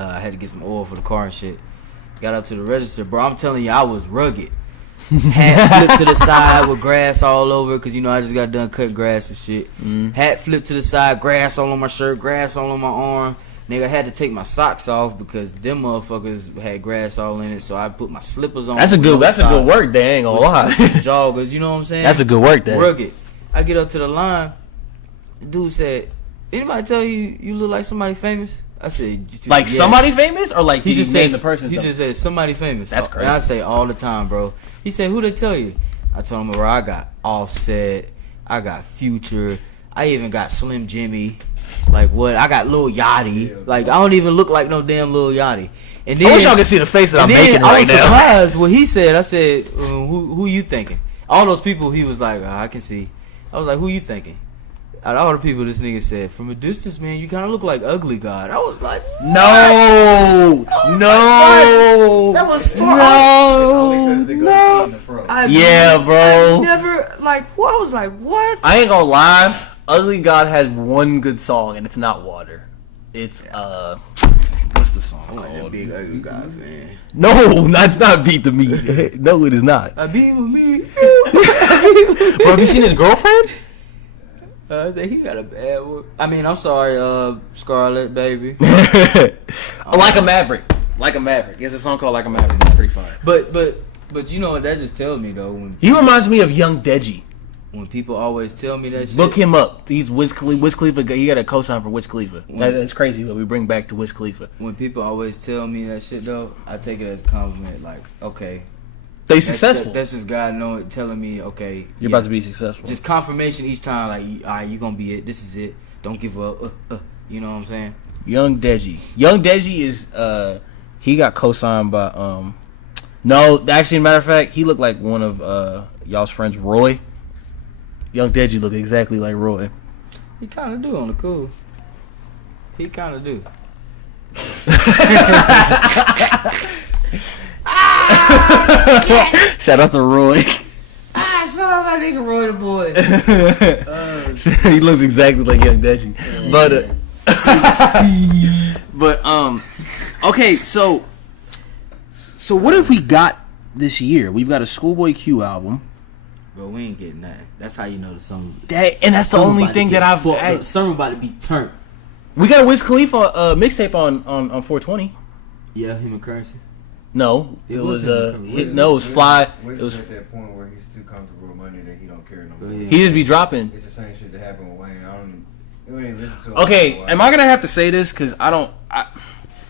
I had to get some oil for the car and shit. Got up to the register, bro. I'm telling you, I was rugged. Hat flipped to the side with grass all over because you know I just got done cutting grass and shit. Hat flipped to the side, grass all on my shirt, grass all on my arm. Nigga, I had to take my socks off because them motherfuckers had grass all in it. So I put my slippers on. That's a good work day. I ain't gonna lie. Joggers, you know what I'm saying? That's a good work day. Rugged. I get up to the line. The dude said, "Anybody tell you look like somebody famous?" I said, Like yes. somebody famous or like He just named said the person? He something? just said somebody famous. That's crazy. And I say all the time, bro. He said, "Who they tell you?" I told him, "Bro, I got Offset, I got Future, I even got Slim Jimmy. Like what? I got Lil Yachty. Like I don't even look like no damn Lil Yachty." And then I wish y'all could see the face that I'm and then making I right was now. surprised what he said. I said, "Who you thinking?" All those people, he was like, "I can see." I was like, "Who you thinking?" Out of all the people, this nigga said, "From a distance, man, you kind of look like Ugly God." I was like, No, that was far. Yeah, bro. I never like. What? I was like, what? I ain't gonna lie. Ugly God has one good song, and it's not Water. It's what's the song called? Big Ugly God fan. No, that's not Beat the Meat. No, it is not. I be with me. Bro, have you seen his girlfriend? I think he got a bad one. I mean, I'm sorry, Scarlet baby. Like a Maverick. Like a Maverick. It's a song called Like a Maverick. It's pretty fire. But you know what that just tells me though He reminds me of Young Deji. when people always tell me that shit. Look him up. He's Wiz Khalifa. He got a cosign for Wiz Khalifa. That's crazy what we bring back to Wiz Khalifa. When people always tell me that shit though, I take it as a compliment. Like, okay, They successful. That's just God knowing, telling me, okay, You're about to be successful. Just confirmation each time. Like, all right, you gonna be it. This is it. Don't give up. You know what I'm saying? Young Deji. Young Deji is he got co-signed by no, actually, matter of fact, he looked like one of y'all's friends, Roy. Young Deji looked exactly like Roy. He kind of do on the cool. He kind of do. Shout out to Roy. Shut up, my nigga Roy the boy. He looks exactly like Young Deji. But okay, so what have we got this year? We've got a Schoolboy Q album. Bro, we ain't getting that. That's how you know the song. And that's the only thing that I've. Summer about to be turned. We got a Wiz Khalifa mixtape on 420. Yeah, him and Currency. No, It it was was him. no, it was Fly. Wiz It was at that point where he's too comfortable with money that he don't care no more. Yeah. he just be dropping. It's the same shit that happened with Wayne. I don't even listen to him. Okay, am I gonna have to say this because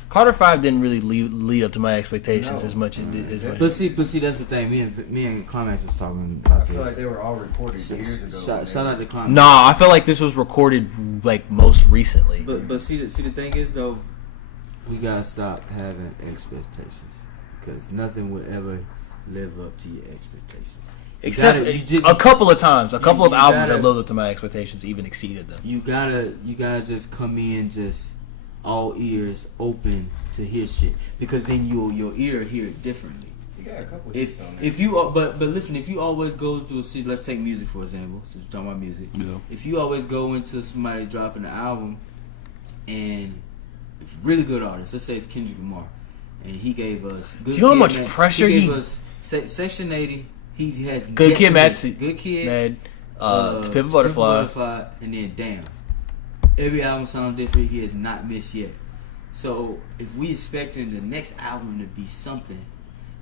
Carter 5 didn't really lead up to my expectations as much as it did. But see, that's the thing. Me and Climax was talking about I feel this. like they were all recorded years ago. Shout out to Climax. Nah, I feel like this was recorded like most recently. But see the thing is though, we gotta stop having expectations because nothing would ever live up to your expectations. Except a couple of times, a couple of albums that lived up to my expectations, even exceeded them. You gotta just come in just all ears open to hear shit because then your ear hear it differently. You got a couple. If you but listen, if you always go to a city, let's take music for example. Since we're talking about music, Yeah. if you always go into somebody dropping an album and it's really good artist, let's say it's Kendrick Lamar, and he gave us good. Do you know how Kid, much man, pressure he gave us Section 80. He has Good Kid, Mad Good Kid, Mad, To Pimp a Butterfly, and then damn, every album sounds different. He has not missed yet. So if we expecting the next album to be something,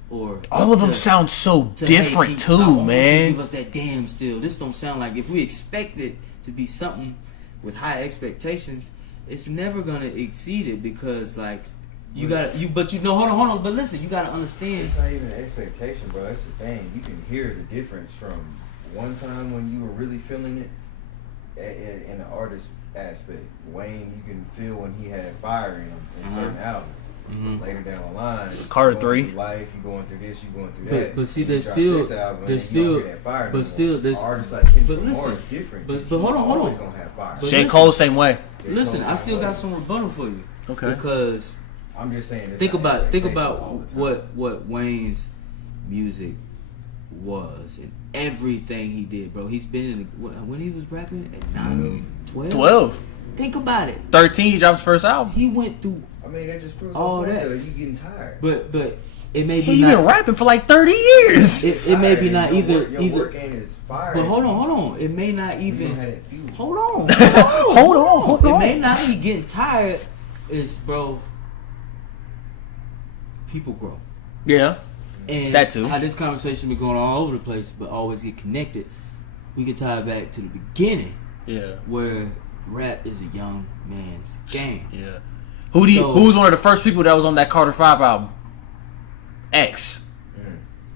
or all of them sound so different too, man. Give us that damn still. This don't sound like if we expect it to be something with high expectations, it's never gonna exceed it because like. Hold on. But listen, you gotta understand. It's not even an expectation, bro. That's the thing. You can hear the difference from one time when you were really feeling it in the artist aspect. Wayne, you can feel when he had fire in him in certain albums. Mm-hmm. Later down the line, Carter 3. Life, you going through this, you going through that. But see, artists like Kendrick Lamar is different. But hold on. Always gonna have fire. J. Cole same way. Listen, I still got some rebuttal for you. Okay. Because I'm just saying. think about what Wayne's music was and everything he did, bro. He's been in when he was rapping at 9, 12. Think about it. 13, he dropped his first album. He went through. I mean, that just proves all that. You getting tired. But it may be. He's been rapping for like 30 years. It may be not either. Your work ain't as fire. But hold on. It may not even. Hold on. Hold on. It may not be getting tired. It's bro. People grow. Yeah. And that too. How this conversation been going all over the place, but always get connected. We can tie it back to the beginning. Yeah. Where rap is a young man's game. Yeah. Who's one of the first people that was on that Carter 5 album? X.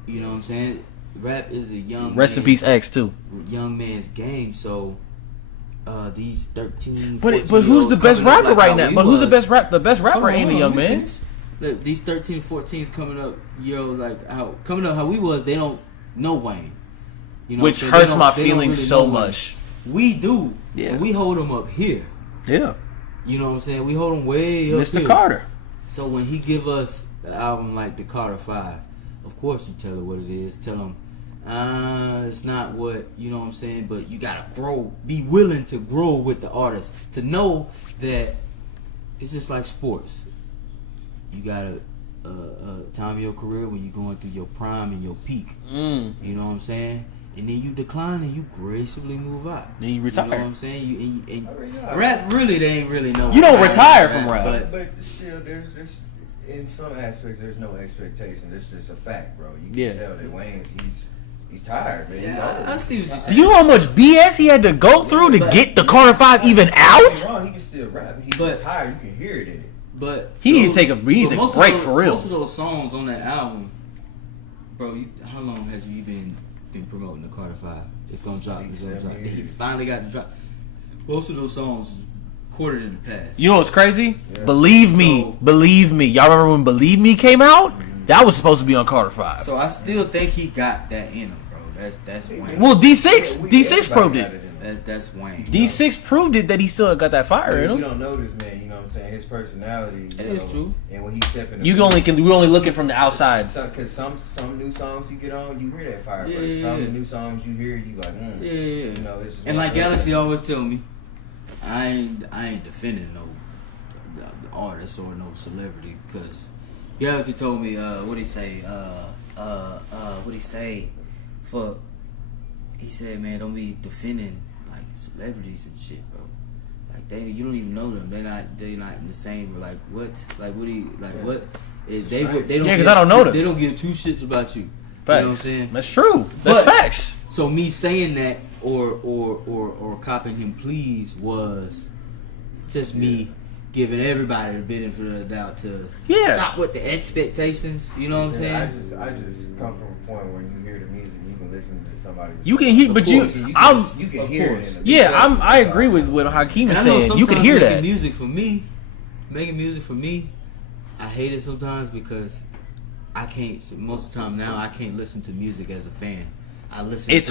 You know what I'm saying? Rap is a young. Rest in peace, X too. Young man's game. So. These 13. But who's the best rapper right now? But who's the best rapper? The best rapper ain't a young man. Look, these 13, 14s coming up, how we was, they don't know Wayne. You know, which hurts my feelings really so much. We do. Yeah. And we hold them up here. Yeah. You know what I'm saying? We hold them way up Mr. here. Carter. So when he give us an album like the Carter 5, of course you tell her what it is. Tell him, it's not what, you know what I'm saying? But you gotta grow. Be willing to grow with the artist. To know that it's just like sports. You got a time of your career when you're going through your prime and your peak. You know what I'm saying? And then you decline and you gracefully move out. Then you retire. You know what I'm saying? Rap really, they ain't really know. You don't retire from rap. But still, there's in some aspects, there's no expectation. This is a fact, bro. You can tell that Wayne's, he's tired, man. Yeah, I see what you're saying. Do you know how much BS he had to go through to get the Carter 5 even out? Wrong, he can still rap. He's tired. You can hear it in it. But he need to take a break for real. Most of those songs on that album, bro. How long has you been promoting the Carter 5? It's gonna drop. He finally got to drop. Most of those songs was recorded in the past. You know what's crazy? Yeah. Believe me. Y'all remember when Believe Me came out? Mm-hmm. That was supposed to be on Carter 5. So I still think he got that in him, bro. That's Wayne. Well, D6 proved it. That's Wayne. D6 proved it that he still got that fire in him. You don't know this man. You know what I'm saying? His personality. That is true. And when he's stepping, we're only looking from the outside. Because some new songs you get on, you hear that fire. Yeah. Some new songs you hear, you like, yeah. You know, it's and like Galaxy always tell me, I ain't defending no artist or no celebrity because Galaxy told me what he say he said, man, don't be defending like celebrities and shit, bro. like you don't even know them. They're not in the same. Like what? Like what do you like? What? They don't. Yeah, because I don't know them. They don't give two shits about you. Facts. You know what I'm saying? That's true. That's facts. So me saying that or copping him please was just me giving everybody the benefit of the doubt to stop with the expectations. You know what I'm saying? I just come from a point where you hear the music, you can listen to somebody. You can hear, but you can hear it. Yeah, I agree with what Hakeem is saying. You can hear that. Making music for me, I hate it sometimes because I can't. Most of the time now, I can't listen to music as a fan. I listen. It's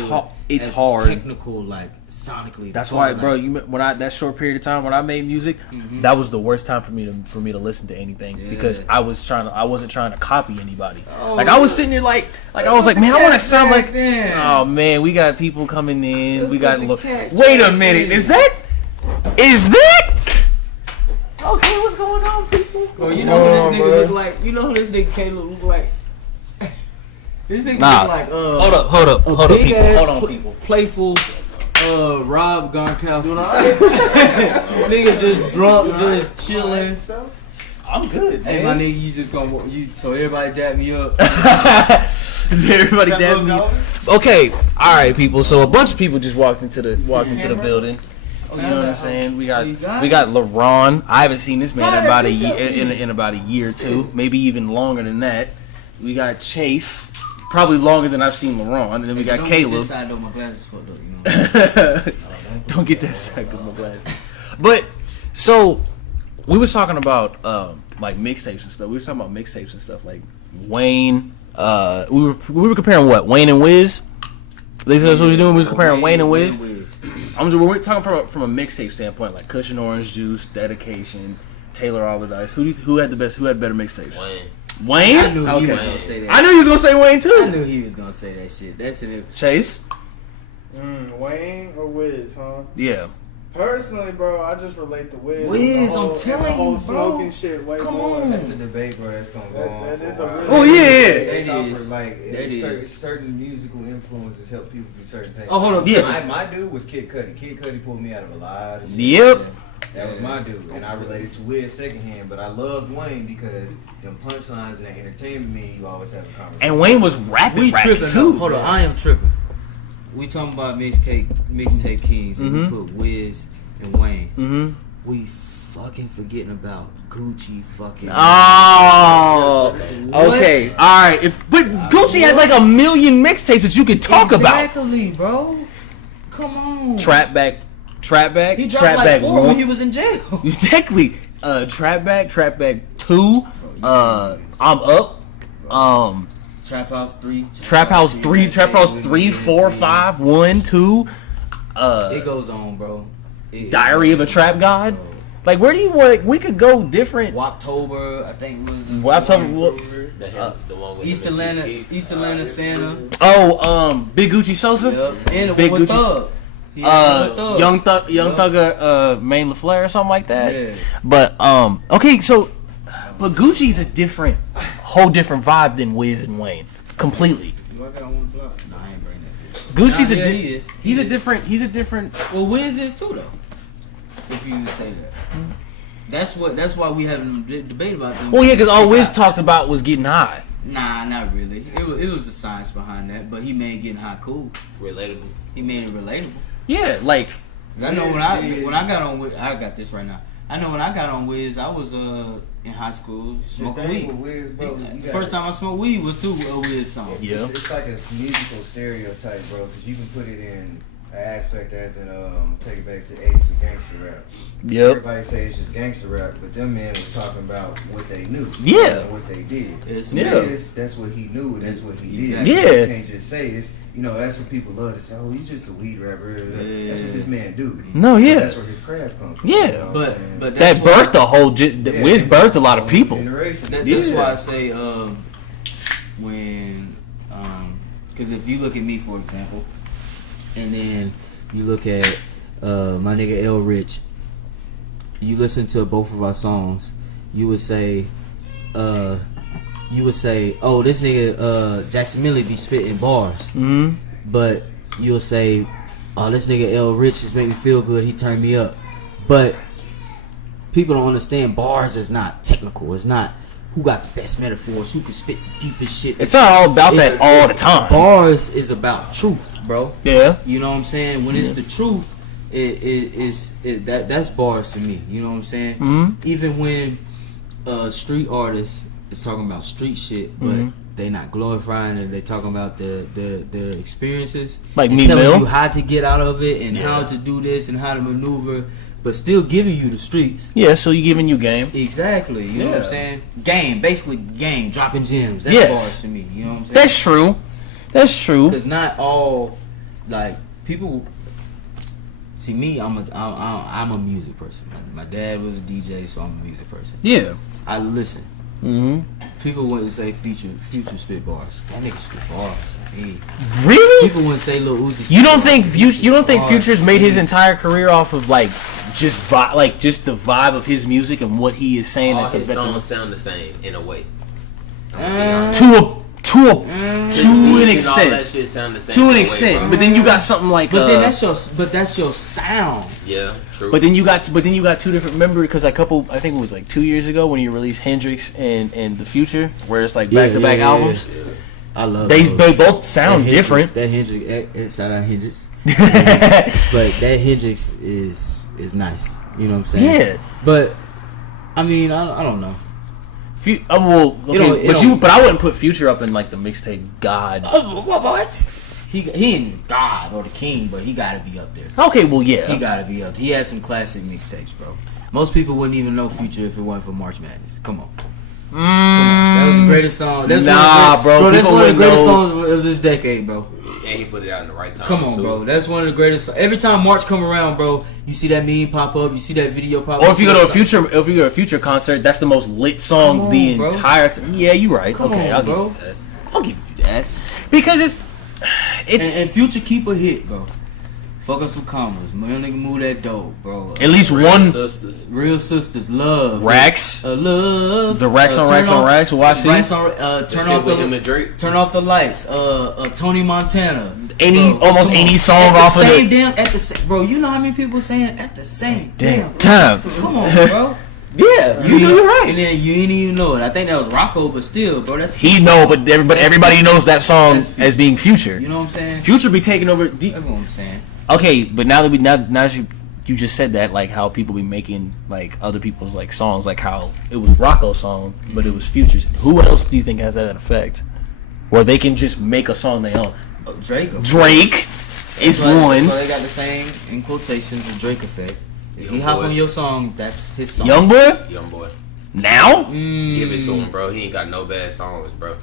hard. Technical, like sonically. That's why, bro. That short period of time when I made music, that was the worst time for me to listen to anything because I wasn't trying to copy anybody. Like I was sitting there like I was like, man, I want to sound like. Oh man, we got people coming in. We got. Wait a minute, is that? Okay, what's going on, people? Well, you know who this nigga look like? You know who this nigga Caleb look like? This nigga look like hold up, people. Hold on, people. Playful Rob Gronkowski. Nigga just drunk, just chilling. I'm good, man. Hey, my nigga, you just gonna so everybody dap me up. Everybody dap me up. Okay, all right, people. So a bunch of people just walked into the building. You know what I'm saying? We got LeBron. I haven't seen this man in about a year or two, maybe even longer than that. We got Chase. Probably longer than I've seen LeBron. And then we got Caleb. Get this side, though, my glasses fucked up, you know. Don't get that side because my glasses. But so we was talking about like mixtapes and stuff. We was talking about mixtapes and stuff like Wayne. We were comparing what, Wayne and Wiz. That's what we were doing. We was comparing Wayne and Wiz. We're talking from a mixtape standpoint, like Cushion Orange Juice, Dedication, Taylor Allardyce. Who had better mixtapes? Wayne? I knew he was gonna say that. I knew he was gonna say Wayne too. I knew he was gonna say that shit. That shit. Chase? Wayne or Wiz, huh? Yeah. Personally, bro, I just relate to Wiz. I'm telling you, bro. Smoking shit way more. On. That's a debate, bro. That's gonna go on. That is a really. Oh yeah. Certain musical influences help people do certain things. Oh, hold on. Yeah. My dude was Kid Cudi. Kid Cudi pulled me out of a lot of shit. Yep. That was my dude, and I related to Wiz secondhand. But I loved Wayne because them punchlines and that entertainment mean you always have a conversation. And Wayne was rapping too. Hold on, I am tripping. We talking about mixtape kings, and we put Wiz and Wayne. We fucking forgetting about Gucci fucking. Oh, okay, all right. But Gucci has like a million mixtapes that you could talk about. Exactly, bro. Come on. Trap Back. He dropped like 4 when he was in jail. Exactly. Trap Back 2. I'm Up. Trap House 3. Trap House 3, 4, 5, 1, 2. It goes on, bro. Diary of a Trap God. Bro. Like, where do you want? We could go different. Waptober, I think it was. Waptober. The one with East Atlanta Santa. Oh, Big Gucci Sosa. Yep. And Big Gucci. Thug. Young Thugger, Main LaFleur or something like that. Yeah. But okay, so but Gucci's a whole different vibe than Wiz and Wayne, completely. Do I got one block? No, I ain't bringing that. Gucci's He's a different. Well, Wiz is too though. If you say that. That's why we having a debate about them. Well, yeah, because all Wiz talked about was getting high. Nah, not really. It was the science behind that, but he made getting high cool. Relatable. He made it relatable. Yeah, like I know when I got on Wiz, I got this right now. I know when I got on Wiz, I was in high school smoking weed. Wiz, bro, First time I smoked weed was to a Wiz song. Yeah, it's like a musical stereotype, bro, because you can put it in an aspect as in take it back to the 80s with gangster rap. Yep. Everybody say it's just gangster rap, but them men was talking about what they knew. Yeah. And what they did. That's what he knew and that's what he did. Yeah. You can't just say it's. That's what people love to say. Oh, he's just a weed rapper. That's what this man do. No, yeah. That's where his craft comes from. Yeah, but that birthed a whole. Wiz birthed a lot of people. That's why I say when because if you look at me for example, and then you look at my nigga L Rich, you listen to both of our songs, you would say, oh, this nigga Jaxamilli be spitting bars. Mm-hmm. But you'll say, oh, this nigga L Rich just make me feel good. He turned me up. But people don't understand bars is not technical. It's not who got the best metaphors, who can spit the deepest shit. It's not all about that all the time. Bars is about truth, bro. Yeah. You know what I'm saying? When it's the truth, that's bars to me. You know what I'm saying? Mm-hmm. Even when street artists is talking about street shit, but they not glorifying it. They talking about the experiences, like and me, telling Mill. you how to get out of it and how to do this and how to maneuver, but still giving you the streets. Yeah, so you giving you game. Exactly. You know what I'm saying? Game, basically game, dropping gems. That's bars to me. You know what I'm saying? That's true. That's true. Because not all, like, people. See me, I'm a music person. My dad was a DJ, so I'm a music person. Yeah. I listen. Mm-hmm. People wouldn't say Future spit bars. That nigga spit bars. Hey. Really? People wouldn't say Lil Uzi. You don't think Future's made his entire career off of like just the vibe of his music and what he is saying? All his songs sound the same in a way. To an extent. To an extent, but then you got something like. But then that's your sound. Yeah, true. But then you got two different. Remember, because I think it was like 2 years ago when you released Hendrix and The Future, where it's like back to back albums. Yeah. I love. They both sound different. That Hendrix, shout out Hendrix. But that Hendrix is nice. You know what I'm saying? Yeah. But I mean, I don't know. But I wouldn't put Future up in like the mixtape God. What? He ain't God or the King, but he gotta be up there. Okay, well yeah, he gotta be up there. He had some classic mixtapes, bro. Most people wouldn't even know Future if it wasn't for March Madness. Come on. Come on. That was the greatest song. That's bro. That's one of the greatest songs of this decade, bro. And he put it out in the right time. Come on, too. bro. That's one of the greatest. Every time March come around, bro, you see that meme pop up. You see that video pop up. Or if you go to a Future concert, that's the most lit song entire time. Yeah, you're right. I'll give you that. I'll give you that because it's and Future keep a hit, bro. Fuck us with commas. Man, nigga move that dope, bro. At least one. Real sisters. Love. Racks. Love. The Racks on Racks on Racks. YC. Racks on, turn off the lights. Tony Montana. Almost any song off of it. Bro, you know how many people saying at the same damn time. Come on, bro. Yeah, you're right. And then you didn't even know it. I think that was Rocco, but still, bro, that's but everybody knows that song as being Future. You know what I'm saying? Future be taking over. That's what I'm saying. Okay, but now that you just said that, like how people be making like other people's like songs, like how it was Rocco's song, but it was Future's. Who else do you think has that effect, where they can just make a song they own? Drake is one. So they got the same in quotations the Drake effect. If he hop on your song, that's his song. Young boy. Now? Give it to him, bro. He ain't got no bad songs, bro.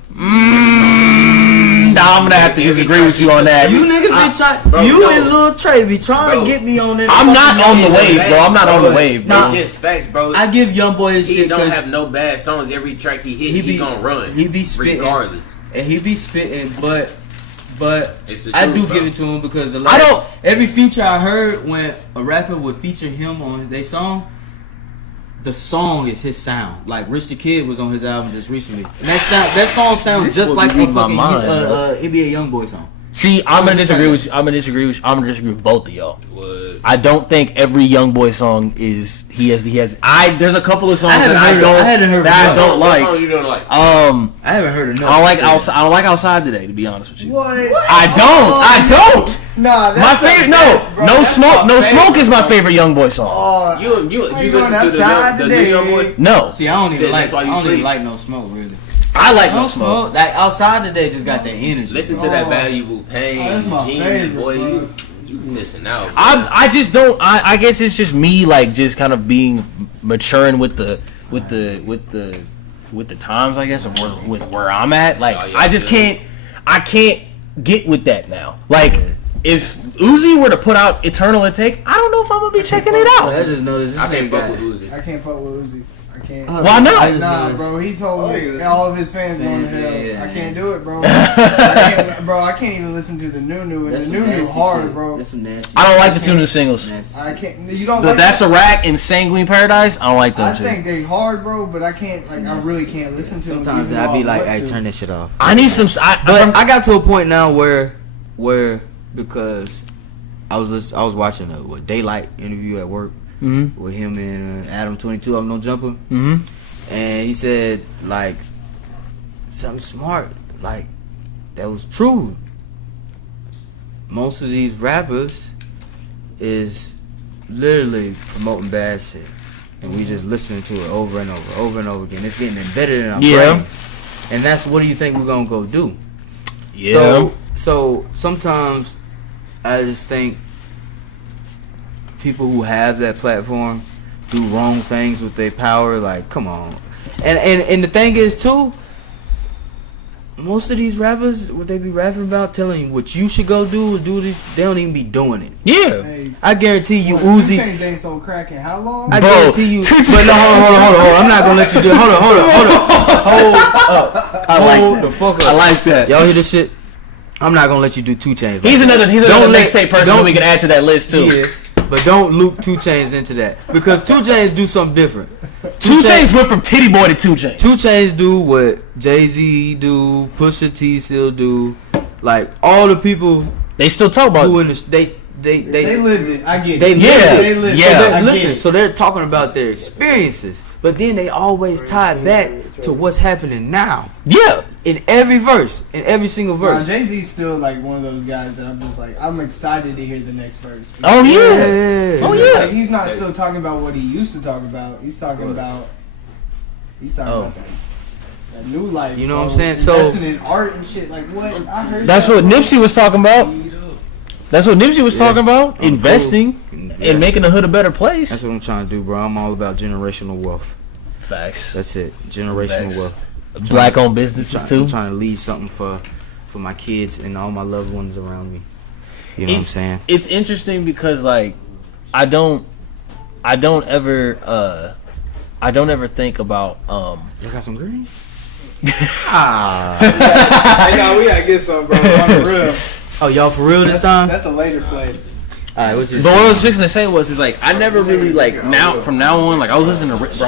Nah, I'm gonna have to disagree with you on that. You niggas be trying. You and Lil Trey be trying to get me on that. I'm not on the wave, bro. I'm not on the wave, bro. It's just facts, bro. I give Youngboy his shit. He don't have no bad songs. Every track he hit, he gonna run. He be spitting regardless, and he be spitting, but I do give it to him because every feature I heard when a rapper would feature him on their song, the song is his sound. Like Rich the Kid was on his album just recently, and that song sounds just like a fucking NBA YoungBoy song. See, I'm gonna disagree with you. I'm gonna disagree with both of y'all. What? I don't think every Young Boy song is he has. There's a couple of songs I don't like. What song you don't like? I haven't heard enough. I don't like Outside Today, to be honest with you. What? I don't. Nah, that's my favorite. No Smoke. No Smoke is my favorite Young Boy song. You listen to the new Young Boy? No. See, I don't even like No Smoke really. I like No Smoke. Like Outside Today just got that energy. Listen to that Valuable Pain, Genius, boy. You missing out. Bro. I just don't. I guess it's just me, like just kind of being maturing with the times, I guess, of with where I'm at. Like I just can't get with that now. Like if Uzi were to put out Eternal Atake, I don't know if I'm gonna be checking it out. I just noticed I can't fuck with Uzi. I can't fuck with Uzi. Can't. Why not? Nah, bro. He told me all of his fans going to hell. Yeah. I can't do it, bro. I can't even listen to the new. And the new hard, shit. Bro. That's some nasty I don't like the two new singles. I can't. You don't. Like That's a Rack and Sanguine Paradise. I don't like those. I think they hard, bro. But I can't. Like, I really can't listen to them. Sometimes I be like, "Hey, turn this shit off." I need some. But I got to a point now where because I was watching a Daylight interview at work. with him and Adam 22. I'm no jumper. And he said like something smart, like that was true. Most of these rappers is literally promoting bad shit, and we just listening to it over and over again. It's getting embedded in our brains, and that's what do you think we're gonna go do? Yeah. So sometimes I just think people who have that platform do wrong things with their power. Like, come on, and the thing is too. Most of these rappers, what they be rapping about, telling you what you should go do or do this, they don't even be doing it. Yeah. Hey, I guarantee you, 2 Uzi. Chainz ain't so cracking. How long? I guarantee you. But no, hold on. I'm not gonna let you do it. Hold up. I like Hold that. the fuck up. I like that. Y'all hear this shit? I'm not gonna let you do 2 Chainz. He's another mixtape person we can add to that list too. He is, but don't loop 2 Chainz into that because 2 Chainz do something different. 2 Chainz went from Titty Boy to 2 Chainz. 2 Chainz do what Jay-Z do, Pusha T still do, like all the people They still talk about who in the They lived it. I get it. They They lived yeah. it. Listen, so they're talking about their experiences, but then they always tie it back to what's happening now. Yeah. In every verse, in every single verse. Jay-Z's still like one of those guys that I'm just like, I'm excited to hear the next verse. Oh yeah. Oh yeah. Like, he's not still talking about what he used to talk about. He's talking about that new life. You know what I'm saying? So investing in art and shit. Like what? I heard That's that what Nipsey was talking about. That's what Nipsey was talking about. I'm Investing cool. and making the hood a better place. That's what I'm trying to do, bro. I'm all about generational wealth. Facts. That's it. Generational Facts. wealth. Black owned businesses too. I'm trying to leave something for my kids and all my loved ones around me. You know what I'm saying? It's interesting because like I don't ever think about You got some green? Hey, y'all, we gotta get some, bro. On the real. Oh, y'all for real this time? That's a later play. Alright, what's your But what I was fixing to say was like I never really like from now on like I was listening to Rich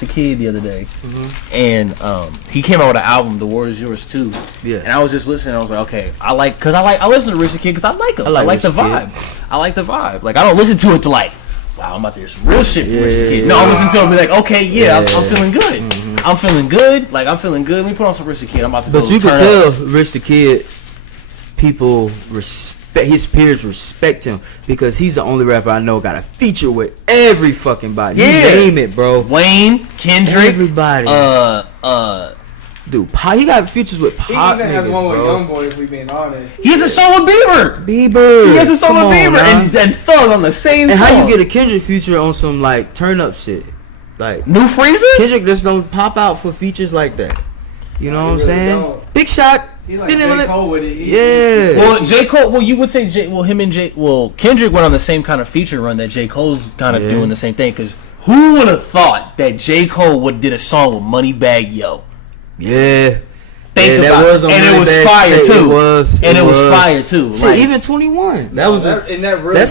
the Kid the other day, and he came out with an album, The War Is Yours Too. Yeah. And I was just listening. I was like, okay, I listen to Rich the Kid because I like him. I like the vibe. I like the vibe. Like I don't listen to it to like, wow, I'm about to hear some real shit from Rich the Kid. No, I listen to it and be like, okay, I'm feeling good. I'm feeling good. Like I'm feeling good. Let me put on some Rich the Kid. I'm about to go. But you can tell Rich the Kid, people respect his peers respect him because he's the only rapper I know got a feature with every fucking body. Yeah. You name it, bro. Wayne, Kendrick, everybody. Dude, he got features with pop He even niggas, has one with bro. Youngboy, if we being honest. He has a song with Bieber. Bieber. He has a song Come with on, Bieber man. and Thug on the same And song. how you get a Kendrick feature on some like turn up shit? Like New Freezer? Kendrick just don't pop out for features like that. You know what I'm really saying? don't. Big shot. He like J. Cole with it. Yeah. Well, J. Cole. Well, you would say Kendrick went on the same kind of feature run that J. Cole's kind of doing the same thing. Because who would have thought that J. Cole would did a song with Moneybagg Yo? Yeah. Think about it. And it was fire too. It was fire too. Shit, even 21. That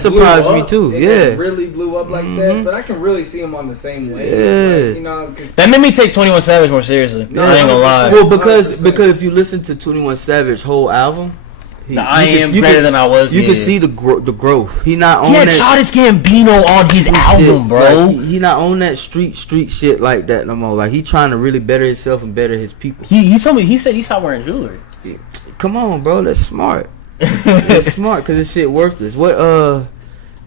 surprised surprised me too. It really blew up like that. But I can really see him on the same way. Yeah. Like, you know, that made me take 21 Savage more seriously. Yeah. I ain't gonna lie. Well, because if you listen to 21 Savage whole album, I am better than I was. You can see the growth. He not on that. That Childish Gambino on his album, shit, bro. Like, he not on that street shit like that no more. Like he trying to really better himself and better his people. He told me, he said he stopped wearing jewelry. Come on, bro. That's smart. That's smart because this shit worthless. What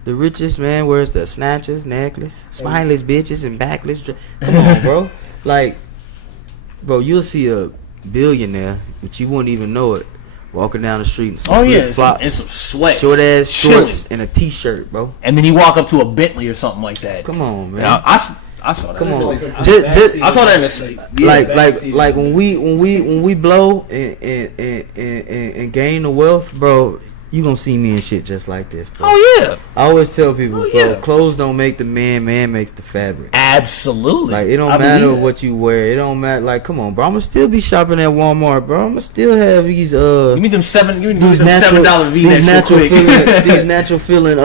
the richest man wears the snatches, necklace, spineless bitches, and backless. Come on, bro. Like, bro, you'll see a billionaire, but you won't even know it. Walking down the street in some flip-flops, and some sweats, short ass shorts, and a t-shirt, bro. And then you walk up to a Bentley or something like that. Come on, man. I saw that. Come on, I saw that in the like when we blow and gain the wealth, bro. You gonna see me in shit just like this, bro. Oh yeah. I always tell people, bro, clothes don't make the man makes the fabric. Absolutely. Like it don't matter what you wear. It don't matter. Like, come on, bro. I'ma still be shopping at Walmart, bro. I'ma still have these You need them $7 V-necks real quick. These natural feeling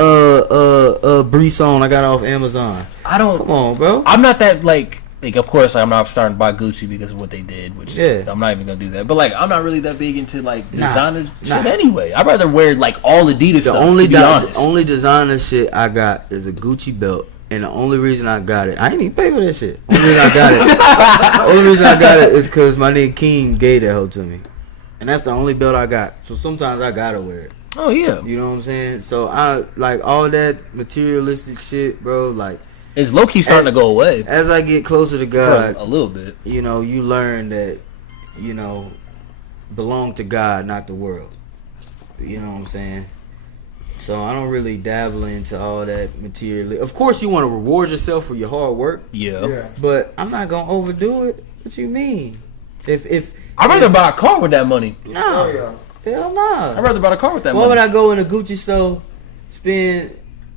Breeze on I got off Amazon. I don't. Come on, bro. I'm not that like. like, of course, I'm not starting to buy Gucci because of what they did, which I'm not even gonna do that. But like, I'm not really that big into like designer shit anyway. I'd rather wear like all Adidas stuff. The only designer shit I got is a Gucci belt, and the only reason I got it, I ain't even pay for that shit. Only reason I got it is because my nigga Keem gave that hoe to me, and that's the only belt I got. So sometimes I gotta wear it. Oh yeah, you know what I'm saying. So I like all that materialistic shit, bro. Like. It's low key starting to go away. As I get closer to God, a little bit, you know, you learn that, you know, belong to God, not the world. You know what I'm saying? So I don't really dabble into all that material. Of course, you want to reward yourself for your hard work. Yeah. But I'm not gonna overdo it. What you mean? If I'd rather buy a car with that money. No, hell no. I'd rather buy a car with that money. Why would I go in a Gucci store, spend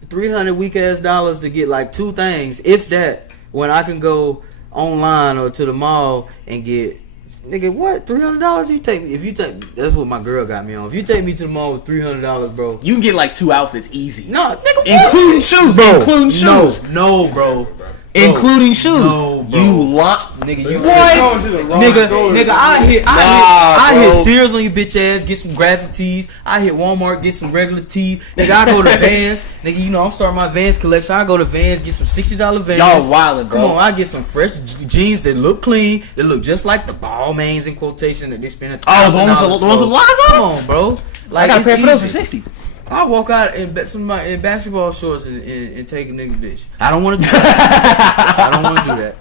$300 weak ass dollars to get like two things, if that, when I can go online or to the mall and get, nigga, what, $300? You take me, if you take, that's what my girl got me on. If you take me to the mall with $300, bro, you can get like 2 outfits easy. No, nigga, including shoes, bro. Including shoes. No, bro. Including shoes. No, bro. You lost, nigga. You what? Nigga, I hit Sears on your bitch ass, get some graphic tees. I hit Walmart, get some regular tees. Nigga, I go to Vans. Nigga, you know I'm starting my Vans collection. I go to Vans, get some $60 Vans. Y'all wildin', bro. Come on, I get some fresh jeans that look clean, that look just like the ball mains in quotation that they spend $1,000. The ones with lines on? Come on, bro. Like, I got a pair for those for $60. I'll walk out in basketball shorts and take a nigga bitch. I don't want to do that. I don't want to do that.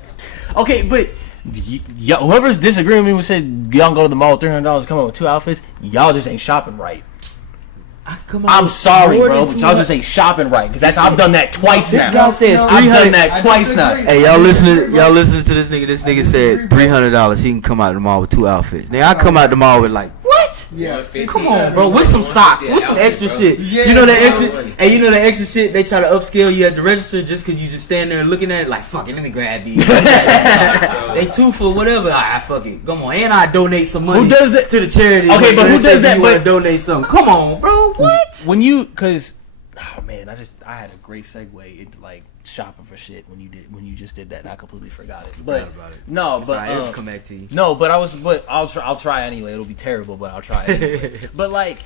Okay, but whoever's disagreeing with me said y'all go to the mall with $300, come up with 2 outfits, y'all just ain't shopping right. I'm sorry, bro, but y'all just ain't shopping right because I've done that twice now. Y'all said I've done that twice now. Hey, y'all listening to this nigga? This nigga said $300. He can come out the mall with 2 outfits. Now I come out the mall with like what? Yeah, come on, bro. With some socks, with some extra shit. You know that extra. Hey, you know that extra shit they try to upscale you at the register just because you just stand there looking at it like fuck it. Let me grab these. They 2 for whatever. Fuck it. Come on, and I donate some money. Who does that to the charity? Okay, but who does that? But donate something. Come on, bro. What? When you, cause, oh man, I had a great segue into like shopping for shit when you just did that. And I completely forgot it. But no, but I'll come back to you. No, but I'll try anyway. It'll be terrible, but I'll try anyway. But like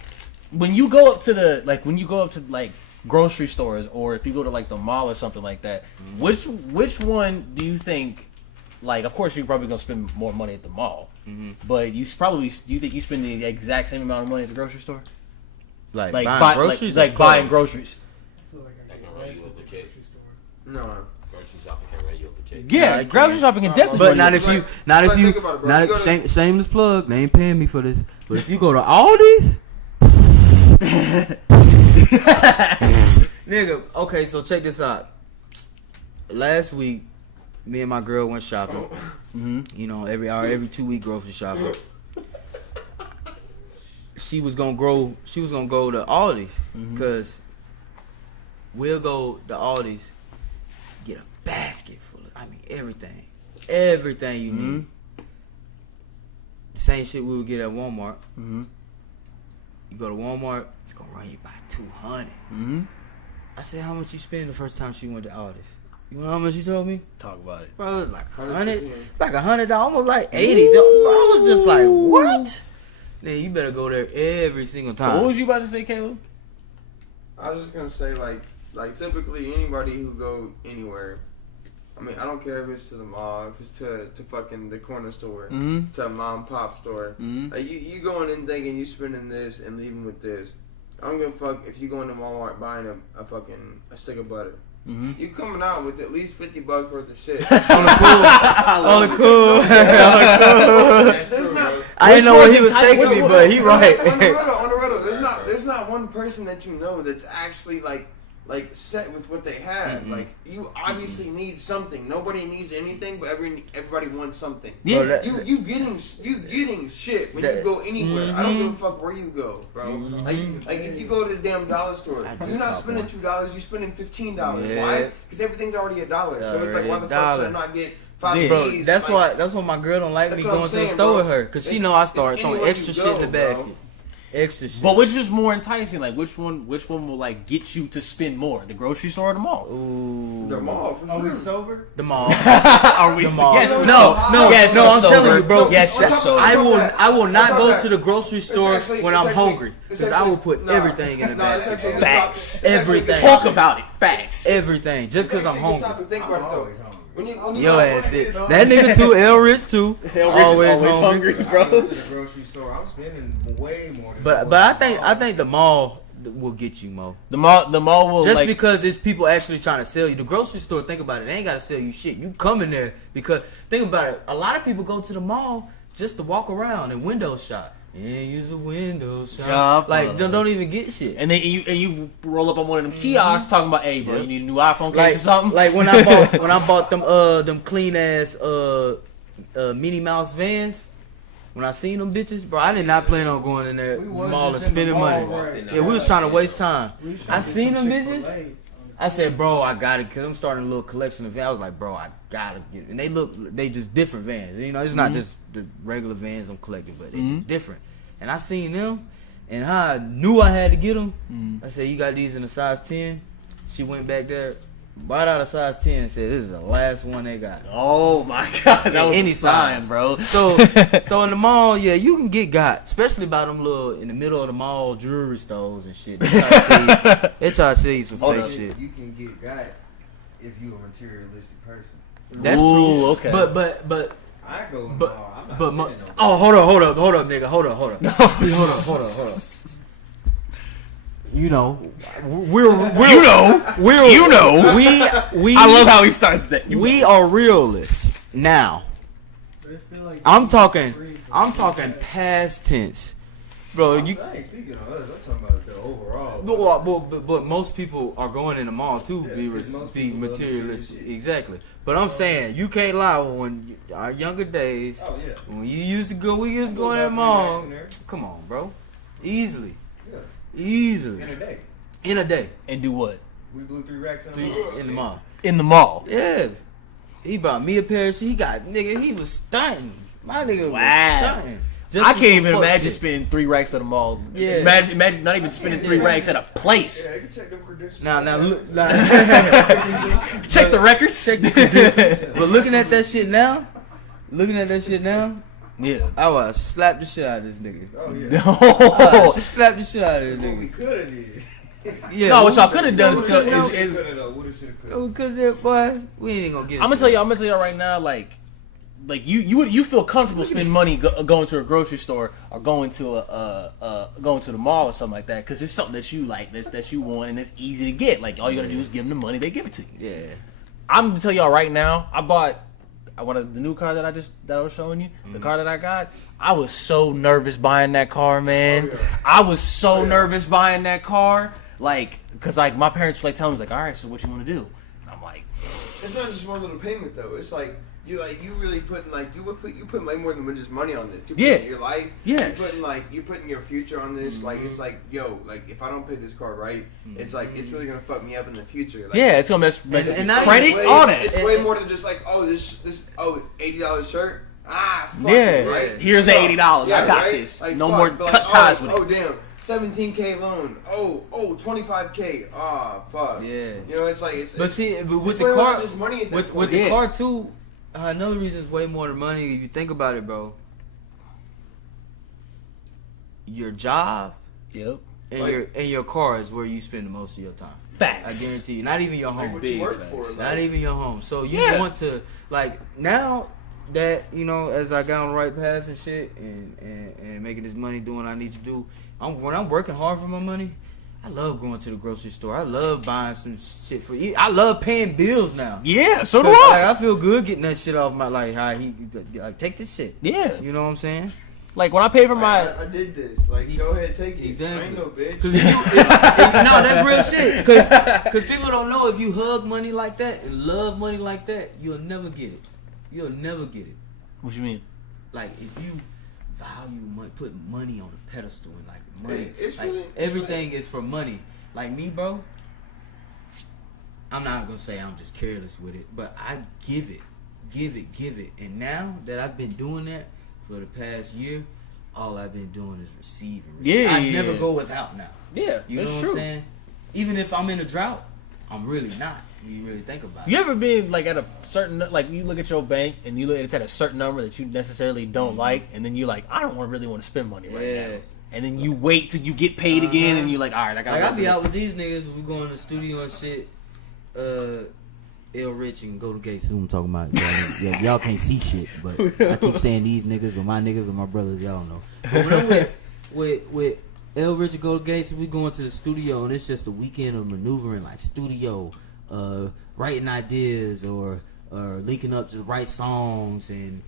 when you go up to grocery stores, or if you go to like the mall or something like that, which one do you think? Like, of course, you're probably gonna spend more money at the mall, but do you think you spend the exact same amount of money at the grocery store? Like buying groceries, buying groceries. No, grocery shopping can run you up a check. Yeah, grocery shopping can definitely. But not if you. Shameless plug. They ain't paying me for this. But if you go to Aldi's, nigga. Okay, so check this out. Last week, me and my girl went shopping. You know, every 2 week grocery shopping. She was gonna go to Aldi's because we'll go to Aldi's, get a basket full of, everything you need. The same shit we would get at Walmart. You go to Walmart, it's gonna run you by $200. I said, how much you spend the first time she went to Aldi's? You know how much you told me? Talk about it, bro. It was like $100. It's like $100, almost like $80. I was just like, what? Then you better go there every single time. What was you about to say, Caleb? I was just gonna say like typically anybody who go anywhere, I mean I don't care if it's to the mall, if it's to fucking the corner store, to a mom and pop store. Like you going in thinking you spending this and leaving with this. I don't give a fuck if you go into Walmart buying a stick of butter. You coming out with at least $50 worth of shit. On the cool. I didn't know where he was taking me, but he right. On the road, there's not one person that you know that's actually like set with what they have. Like you obviously need something. Nobody needs anything, but everybody wants something. Yeah, you getting shit when you go anywhere. I don't give a fuck where you go, bro. Like if you go to the damn dollar store, you're not spending $2. You're spending $15. Yeah. Why? Because everything's already $1. So it's like, why the fuck should I not get 5 bro, days? that's why my girl don't like me going to the store with her, because she know I start throwing extra shit in the basket. extra shit. But which is more enticing? Like which one will like get you to spend more? The grocery store or the mall? Ooh. The mall. For Are we sure. sober? The mall. Are we? The mall. Yes. No. Yes. I'm sober. telling you, bro. Yes. Let's sober. I will not Let's go talk to the grocery store when I'm hungry because I will put everything in the basket. Facts. Everything. Talk about it. Facts. Everything, just because I'm hungry. Think about it though. Always hungry. When you Your ass it. That nigga too. L Rich too. Always hungry, I bro. go to the grocery store. I'm spending way more. Than But I think the mall will get you, Mo. The mall will Just like, because it's people actually trying to sell you. The grocery store, think about it, they ain't got to sell you shit. You come in there because, think about it, a lot of people go to the mall just to walk around and window shop. Yeah, use a window shop. Like, don't even get shit. and then you roll up on one of them kiosks talking about, hey, bro, you need a new iPhone case or something? Like when I bought them clean ass Minnie Mouse Vans. When I seen them bitches, bro, I did not plan on going in there mall and spending money. Right. Yeah, we was trying to waste time. I seen them bitches. Chick-fil-A. I said, bro, I got it, because I'm starting a little collection of Vans. I was like, bro, I gotta get it. And they just different Vans. You know, it's not just the regular Vans I'm collecting, but it's different. And I seen them, and how I knew I had to get them, I said, you got these in a size 10? She went back there, bought out a size 10 and said, this is the last one they got. Oh my god, that was Any a sign, size. bro. So in the mall, yeah, you can get got, especially by them little in the middle of the mall jewelry stores and shit. They try to sell you some fake shit. You can get got if you a materialistic person. That's Ooh, true. okay. but I go in the But- mall. I'm not but spending no oh, hold up, nigga, hold up. hold up. You know, we. I love how he starts that. We are realists now. But I feel like I'm talking past tense, bro. I'm You. saying, speaking of us, I'm talking about the overall. But most people are going in the mall too, Yeah, be because most be people love materialistic. material shit. Exactly. But I'm saying you can't lie. When our younger days, Oh yeah. when we used to go in the back mall. in there. Come on, bro. Easily. Yeah. Easily. In a day. And do what? We blew 3 racks in the Three mall. in the mall. In the mall. Yeah. He bought me a pair of shoes. He was stunting. My nigga Wow. was stunting. Just I for can't some even fuck imagine shit. spending 3 racks at a mall. Yeah. Imagine not even spending 3 racks at a place. Yeah, you can check them credentials. Now look. Check the records. Check the credentials. But looking at that shit now, Yeah. I would slap the shit out of this nigga. Oh yeah. No. Slap the shit out of this What we nigga. could have did. Yeah. No, what y'all could have done is Woulda, is shoulda, though. Woulda, shoulda, coulda. we could have, boy. We ain't even gonna get. I'm gonna tell y'all right now, like you feel comfortable spending money going to a grocery store or going to the mall or something like that because it's something that you like that you want and it's easy to get. Like all you gotta do is give them the money, they give it to you. Yeah. I'm gonna tell y'all right now, I bought one of the new car that I was showing you, the car that I got. I was so nervous buying that car, man. Oh, yeah. I was so nervous buying that car, like, cause like my parents were like telling me, like, all right, so what you want to do? And I'm like, It's not just one little payment though. It's like you really putting you put way more than just money on this. You Yeah. putting your life. Yes. You putting your future on this. Like it's like if I don't pay this car right, it's like it's really gonna fuck me up in the future. Like, yeah, it's gonna mess And not credit way, on it. It's way more than just like this $80 shirt. Fuck Yeah, it, right? here's the $80. I got right? this. Like, No fuck, more but cut like, ties with it. Oh damn, 17K loan. Oh 25K. Fuck. Yeah. You know, it's like it's. But it's, see, but with it's the way more car, than just money at that with point. the Yeah. car too, another reason it's way more than money. If you think about it, bro, your job Yep. and Like- your car is where you spend the most of your time. I Facts. guarantee you. Not even your Like home. what you work for. Not Like, even your home. So you Yeah. want to like now that as I got on the right path and shit and making this money doing what I need to do. When I'm working hard for my money, I love going to the grocery store. I love buying some shit for you. I love paying bills now. Yeah, so do 'Cause, I. like, I feel good getting that shit off my take this shit. Yeah. You know what I'm saying? Like when I pay for my I did this. Like, go ahead, take it. Exactly. I ain't no bitch. No, that's real shit. Because people don't know if you hug money like that and love money like that, you'll never get it. You'll never get it. What you mean? Like if you value money, put money on a pedestal and like money, It's like, really- it's everything is for money. Like me, bro. I'm not gonna say I'm just careless with it, but I give it. And now that I've been doing that for the past year, all I've been doing is receiving. Yeah, I never go without now. Yeah, you know what I'm saying? Even if I'm in a drought, I'm really not. When you really think about it. You ever been like at a certain, like you look at your bank and you look, it's at a certain number that you necessarily don't like, and then you're like, I don't really want to spend money right now. And then you wait till you get paid again, and you're like, all right, I got. Like I be out with these niggas. We go in the studio and shit. L Rich and Go to Gates. Who I'm talking about? Y'all can't see shit, but I keep saying these niggas or my niggas or my brothers. Y'all know. But when I'm with L Rich and Go to Gates, we go into the studio and it's just a weekend of maneuvering, like studio, writing ideas or linking up to write songs and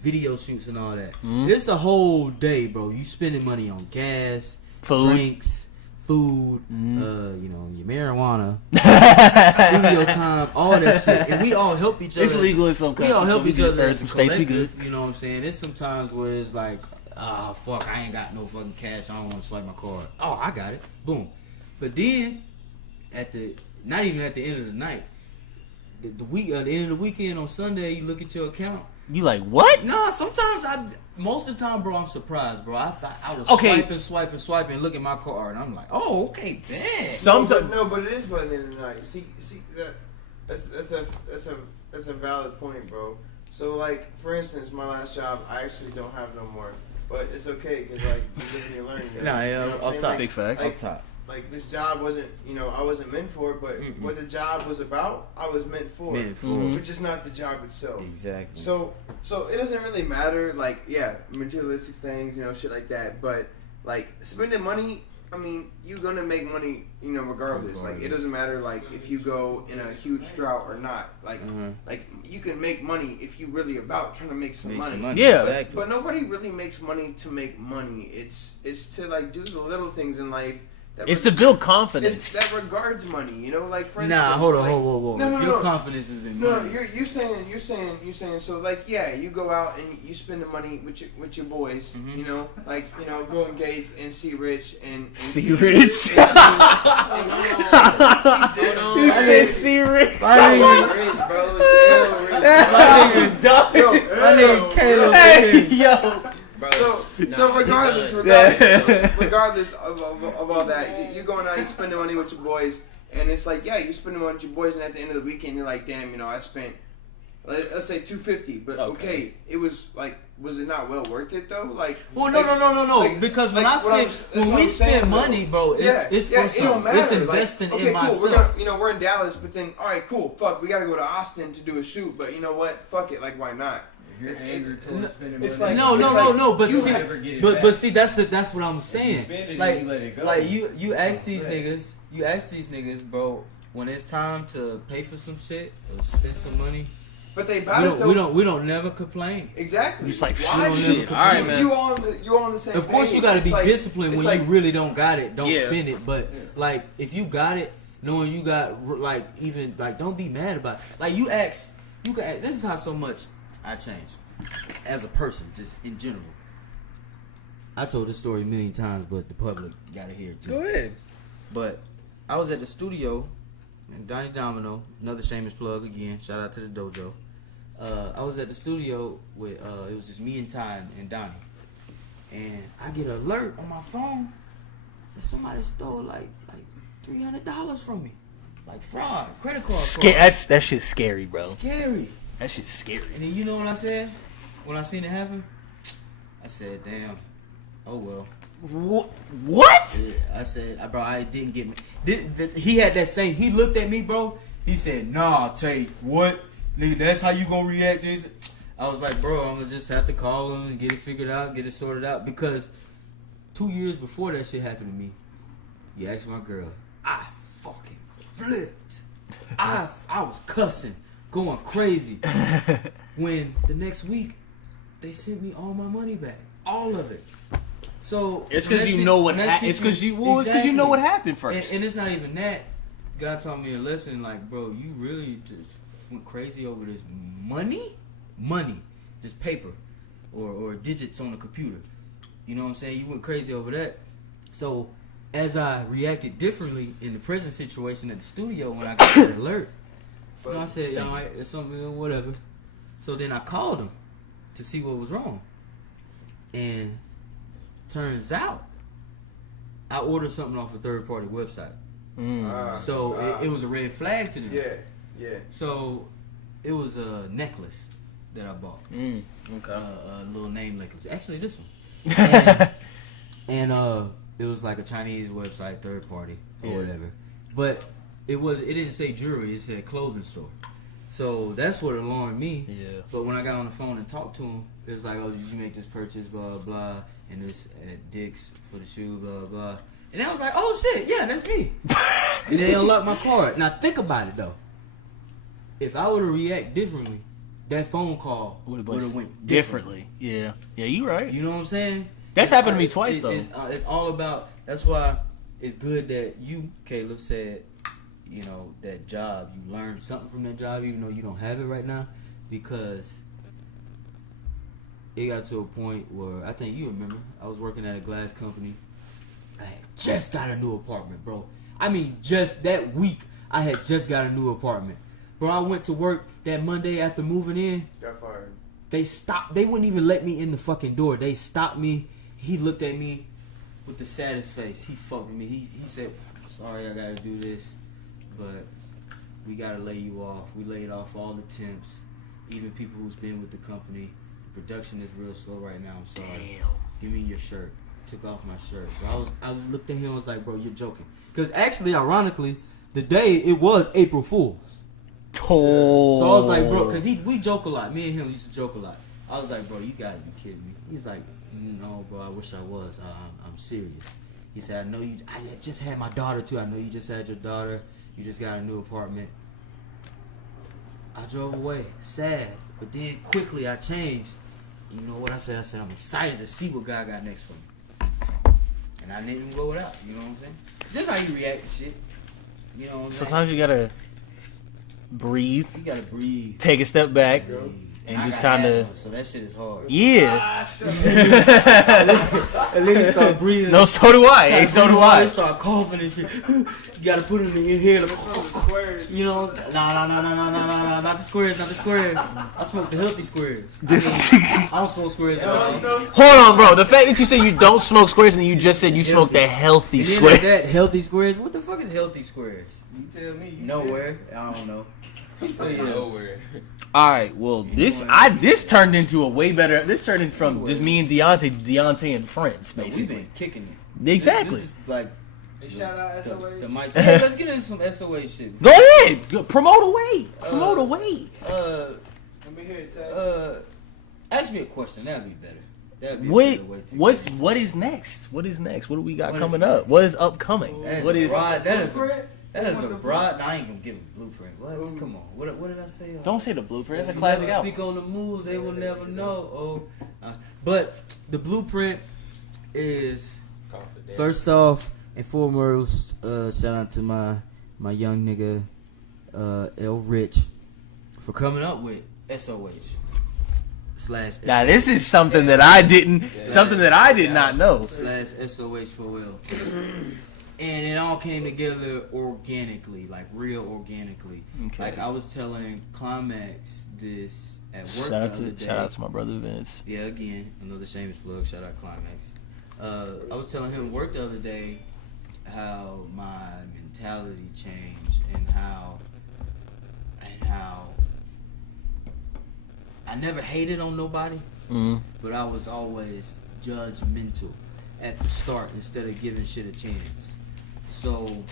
video shoots and all that. It's a whole day, bro. You spending money on gas, drinks, food, you know, your marijuana, studio time, all that shit. And we all help each other. It's legal in some countries. We all help each other. Some states we good. You know what I'm saying? There's some times where it's like, fuck, I ain't got no fucking cash. I don't want to swipe my card. Oh, I got it. Boom. But then, not even at the end of the night, at the end of the weekend on Sunday, you look at your account. You like what? Nah, sometimes most of the time, bro, I'm surprised, bro. I thought I was swiping, look at my card, and I'm like, oh, okay, bad. Sometimes but it is by the end of the night. See that's a valid point, bro. So like, for instance, my last job, I actually don't have no more, but it's okay because like you live and you learn. Nah, yeah, you know off top, big facts. Off top. Like this job wasn't, I wasn't meant for it, but what the job was about, I was meant for. Which is not the job itself. Exactly. So it doesn't really matter, like, yeah, materialistic things, shit like that. But like spending money, I mean, you're gonna make money, regardless. Like it doesn't matter, like if you go in a huge drought or not. Like, like you can make money if you really about trying to make some money. Yeah, exactly. But nobody really makes money to make money. It's to like do the little things in life. It's to build confidence. That regards money, like for instance. Nah, hold on, like, whoa. No, your confidence is in money. No, you're saying. So like, yeah, you go out and you spend the money with your boys, go on Gates and see Rich and see Rich. You said see Rich. My nigga Caleb. Hey, yo. Bro, so regardless of all that, you're going out, you spending money with your boys, and it's like, yeah, you spending money with your boys, and at the end of the weekend, you're like, damn, I spent, let's say $250, but okay, it was like, was it not well worth it though? Like, well, no, like, because when we spend money, bro, it's for something. It's investing in myself. We're in Dallas, but then, all right, cool, fuck, we gotta go to Austin to do a shoot, but you know what? Fuck it, like, why not? You're angry towards spending money. Like, no. But you see, never get it but back. see, that's what I'm saying. You spend it like, and you let it go. Like you ask these niggas, bro, when it's time to pay for some shit or spend some money. But they about it though. We don't never complain. Exactly. Just like why shit. All right, man. You on the same. Of course, you got to be disciplined when you really don't got it. Don't spend it. But like, if you got it, knowing you got like even like, don't be mad about it. Like you can ask. This is how so much I changed as a person, just in general. I told this story a million times, but the public got to hear it too. Go ahead. But I was at the studio, and Donnie Domino, another shameless plug again. Shout out to the dojo. I was at the studio with it was just me and Ty and Donnie, and I get an alert on my phone that somebody stole like $300 from me, like fraud, credit card fraud. That shit's scary, bro. Scary. That shit's scary. And then you know what I said when I seen it happen? I said, damn. Oh well. What? Yeah, I said, bro, I didn't get me. He had that same. He looked at me, bro. He said, "Nah, Tate, what? Nigga, that's how you gonna react to this?" I was like, bro, I'm gonna just have to call him and get it figured out, get it sorted out. Because 2 years before that shit happened to me, you asked my girl, I fucking flipped. I was cussing, going crazy. When the next week, they sent me all my money back, all of it. So it's because you know what happened. It's because you know what happened first. And it's not even that. God taught me a lesson. Like, bro, you really just went crazy over this money, just paper, or digits on the computer. You know what I'm saying? You went crazy over that. So as I reacted differently in the present situation at the studio when I got that alert, I said, "Yo, it's something, whatever." So then I called him to see what was wrong, and Turns out, I ordered something off a third-party website. So it was a red flag to them. Yeah. So it was a necklace that I bought. Okay. A little name necklace. Actually, this one. and it was like a Chinese website, third party or whatever. But it didn't say jewelry. It said clothing store. So that's what alarmed me. Yeah. But when I got on the phone and talked to him, it was like, oh, did you make this purchase? Blah blah blah. And this at Dick's for the shoe. Blah blah. And I was like, oh shit, yeah, that's me. And they unlocked my card. Now think about it though. If I would have reacted differently, that phone call would have went differently. Yeah, you right. You know what I'm saying? That's happened to me twice though. It's all about. That's why it's good that you, Caleb, said, you know, that job. You learned something from that job, even though you don't have it right now, because it got to a point where I think you remember. I was working at a glass company. I had just got a new apartment, bro. I mean, just that week, I had just got a new apartment. Bro, I went to work that Monday after moving in. Got fired. They stopped. They wouldn't even let me in the fucking door. They stopped me. He looked at me with the saddest face. He fucked with me. He said, sorry, I gotta do this, but we gotta lay you off. We laid off all the temps, even people who's been with the company. The production is real slow right now. I'm sorry. Damn. Give me your shirt. Took off my shirt. Bro, I looked at him and was like, bro, you're joking. Because actually, ironically, the day it was April Fool's. Oh. So I was like, bro, because we joke a lot. Me and him used to joke a lot. I was like, bro, you gotta be kidding me. He's like, no, bro, I wish I was. I'm serious. He said, I know you. I just had my daughter too. I know you just had your daughter. You just got a new apartment. I drove away, sad, but then quickly I changed. You know what I said? I said, I'm excited to see what God got next for me. And I didn't even go without. You know what I'm saying? It's just how you react to shit. You know what I'm saying? Sometimes you gotta breathe. You gotta breathe. Take a step back. And just kind of. So that shit is hard. Yeah. And then you start breathing. No, so do I. Hey, so do I. You start coughing and shit. You gotta put it in your head. You know, nah, not the squares, not the squares. I smoke the healthy squares. I don't smoke squares. Hold on, bro. The fact that you said you don't smoke squares and then you just said you smoke the healthy squares. That healthy squares? What the fuck is healthy squares? You tell me. Nowhere. I don't know. Nowhere. All right, well, this turned into a way better. This turned in from just me and Deonte and friends, basically. We've been kicking it. Exactly. This is like shout out SOH. the mic. Yeah, let's get into some SOH shit. Go ahead, promote away. Promote away. Let me hear it, Ted. Ask me a question. That'd be better. That'd be Wait, a better way to what is next? What is next? What do we got What coming is up? next? What is upcoming? That is What a is? broad. That is a What broad. I ain't gonna give a blueprint. What? Come on. What did I say? Don't say the blueprint. That's a If you classic never album. Speak on the moves. They will never know. But the blueprint is first off and foremost. Shout out to my young nigga L Rich for coming up with SOH / Now this is something that I did not know. / SOH for Will. And it all came together organically, like real organically. Okay. Like I was telling Climax this at work Shout out to my brother Vince. Yeah, again, another shameless plug. Shout out Climax. I was telling him at work the other day how my mentality changed and how I never hated on nobody, but I was always judgmental at the start instead of giving shit a chance. So,